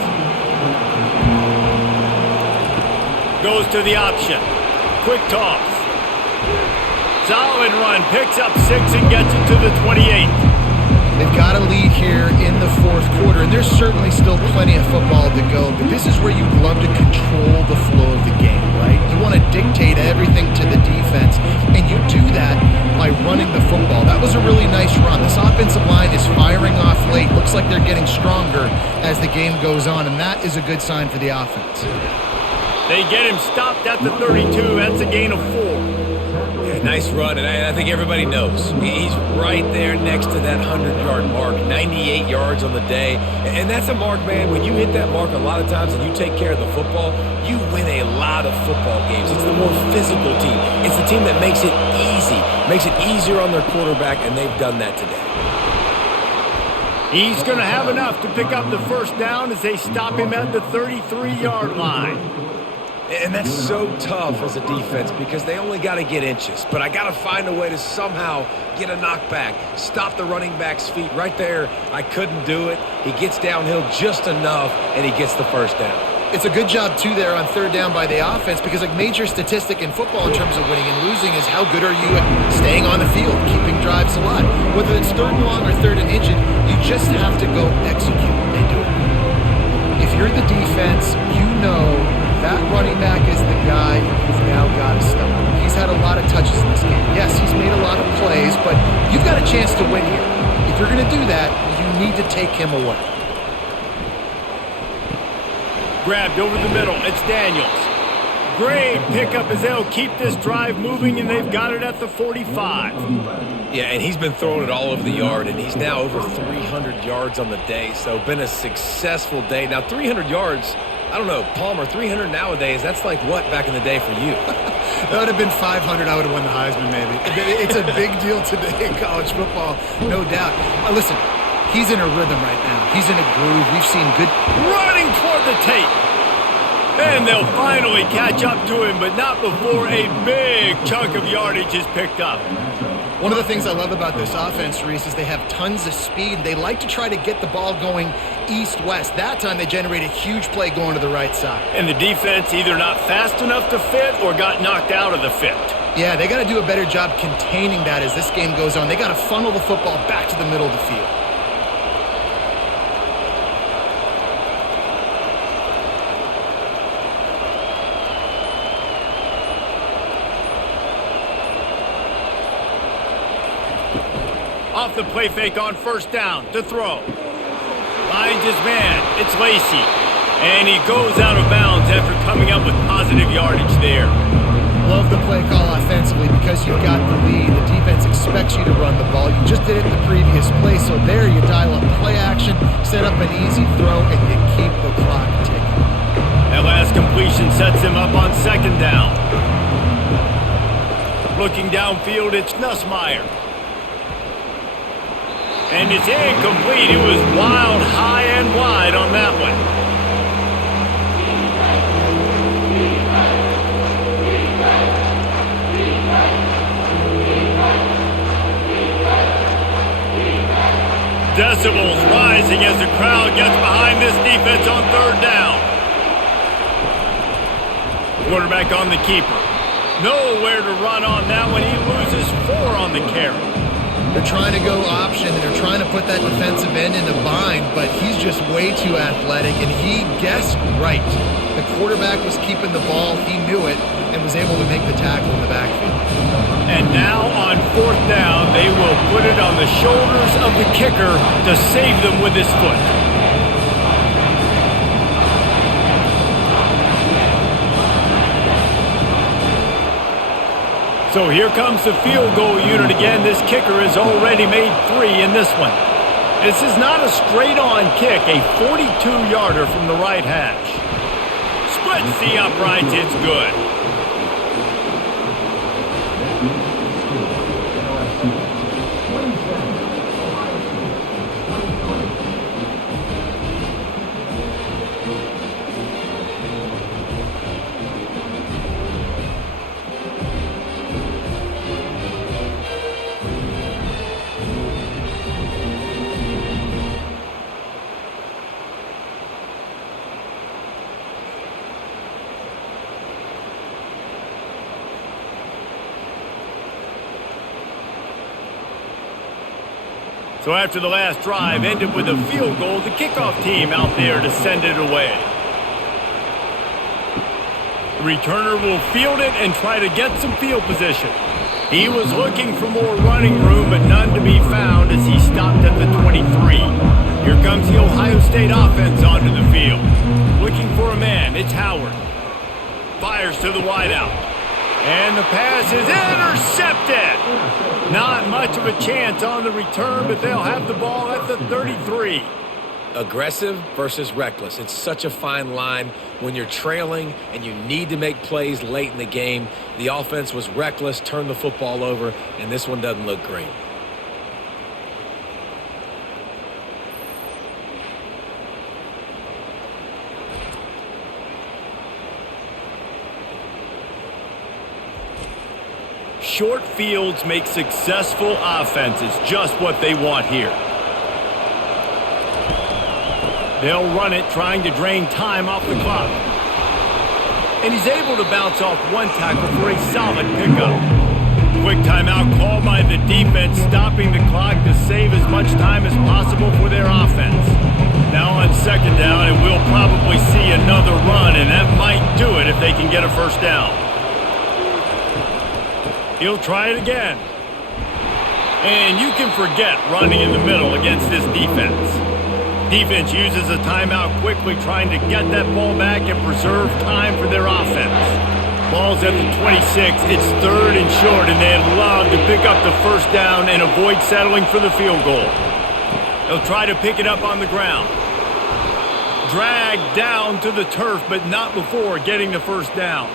Goes to the option. Quick toss. Solid run. Picks up 6 and gets it to the 28. They've got a lead here in the 4th quarter, and there's certainly still plenty of football to go, but this is where you'd love to control the flow of the game, right? You want to dictate everything to the defense, and you do that by running the football. That was a really nice run. This offensive line is firing off late. Looks like they're getting stronger as the game goes on, and that is a good sign for the offense. They get him stopped at the 32. That's a gain of 4. Yeah, nice run, and I think everybody knows. He's right there next to that 100-yard mark, 98 yards on the day. And that's a mark, man. When you hit that mark a lot of times and you take care of the football, you win a lot of football games. It's the more physical team. It's the team that makes it easy, makes it easier on their quarterback, and they've done that today. He's going to have enough to pick up the 1st down as they stop him at the 33-yard line. And that's so tough as a defense because they only got to get inches. But I got to find a way to somehow get a knockback, stop the running back's feet. Right there, I couldn't do it. He gets downhill just enough, and he gets the 1st down. It's a good job, too, there on 3rd down by the offense because a major statistic in football in terms of winning and losing is how good are you at staying on the field, keeping drives alive. Whether it's 3rd and long or 3rd and inches, you just have to go execute and do it. you're the defense, you know that running back is the guy you've now got to stop. He's had a lot of touches in this game. Yes, he's made a lot of plays, but you've got a chance to win here. If you're going to do that, you need to take him away. Grabbed over the middle. It's Daniels. Great pickup as they'll keep this drive moving, and they've got it at the 45. Yeah, and he's been throwing it all over the yard, and he's now over 300 yards on the day, so been a successful day. Now, 300 yards, I don't know, Palmer, 300 nowadays, that's like what back in the day for you? That would have been 500. I would have won the Heisman, maybe. It's a big deal today in college football, no doubt. Listen, he's in a rhythm right now. He's in a groove. We've seen good Running toward the tape. And they'll finally catch up to him, but not before a big chunk of yardage is picked up. One of the things I love about this offense, Reese, is they have tons of speed. They like to try to get the ball going east-west. That time they generate a huge play going to the right side. And the defense either not fast enough to fit or got knocked out of the fit. Yeah, they got to do a better job containing that as this game goes on. They got to funnel the football back to the middle of the field. Off the play fake on first down to throw. Finds his man. It's Lacey. And he goes out of bounds after coming up with positive yardage there. Love the play call offensively because you've got the lead. The defense expects you to run the ball. You just did it the previous play, so there you dial up play action, set up an easy throw, and you keep the clock ticking. That last completion sets him up on second down. Looking downfield, it's Nussmeier. And it's incomplete. It was wild, high and wide on that one. Decibels rising as the crowd gets behind this defense on third down. Quarterback on the keeper. Nowhere to run on that one. He loses 4 on the carry. They're trying to go option, and they're trying to put that defensive end in a bind, but he's just way too athletic, and he guessed right. The quarterback was keeping the ball. He knew it and was able to make the tackle in the backfield. And now on fourth down, they will put it on the shoulders of the kicker to save them with his foot. So here comes the field goal unit again. This kicker has already made 3 in this one. This is not a straight-on kick, a 42-yarder from the right hash. Splits the uprights, it's good. So after the last drive ended with a field goal, the kickoff team out there to send it away. The returner will field it and try to get some field position. He was looking for more running room, but none to be found as he stopped at the 23. Here comes the Ohio State offense onto the field. Looking for a man, it's Howard. Fires to the wideout. And the pass is intercepted. Not much of a chance on the return, but they'll have the ball at the 33. Aggressive versus reckless. It's such a fine line when you're trailing and you need to make plays late in the game. The offense was reckless, turned the football over, and this one doesn't look great. Short fields make successful offenses, just what they want here. They'll run it, trying to drain time off the clock. And he's able to bounce off one tackle for a solid pickup. Quick timeout called by the defense, stopping the clock to save as much time as possible for their offense. Now on second down, and we'll probably see another run, and that might do it if they can get a first down. He'll try it again. And you can forget running in the middle against this defense. Defense uses a timeout quickly, trying to get that ball back and preserve time for their offense. Ball's at the 26. It's third and short, and they'd love to pick up the first down and avoid settling for the field goal. They'll try to pick it up on the ground. Dragged down to the turf, but not before getting the first down.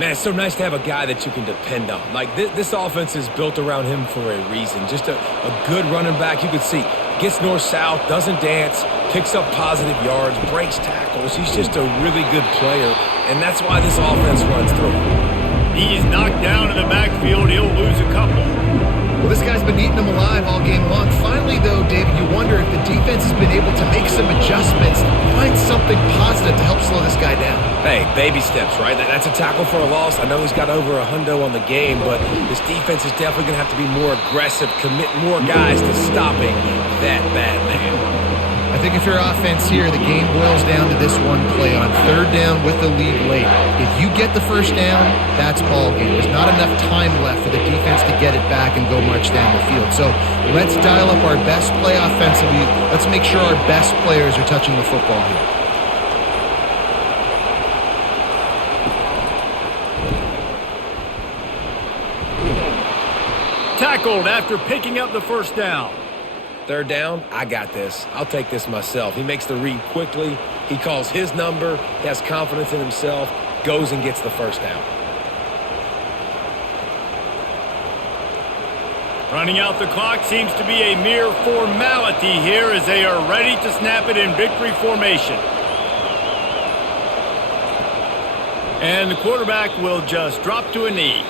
Man, it's so nice to have a guy that you can depend on. Like, this offense is built around him for a reason. Just a good running back. You can see, gets north-south, doesn't dance, picks up positive yards, breaks tackles. He's just a really good player, and that's why this offense runs through him. He's knocked down in the backfield. He'll lose a couple. Well, this guy's been eating them alive all game long. Finally, though, David, you wonder if the defense has been able to make some adjustments, find something positive to help slow this guy down. Hey, baby steps, right? That's a tackle for a loss. I know he's got over a hundo on the game, but this defense is definitely going to have to be more aggressive, commit more guys to stopping that bad man. I think if you're offense here, the game boils down to this one play on third down with the lead late. If you get the first down, that's ball game. There's not enough time left for the defense to get it back and go march down the field. So let's dial up our best play offensively. Let's make sure our best players are touching the football here. Tackled after picking up the first down. Third down, I got this. I'll take this myself. He makes the read quickly. He calls his number. He has confidence in himself. Goes and gets the first down. Running out the clock seems to be a mere formality here as they are ready to snap it in victory formation. And the quarterback will just drop to a knee.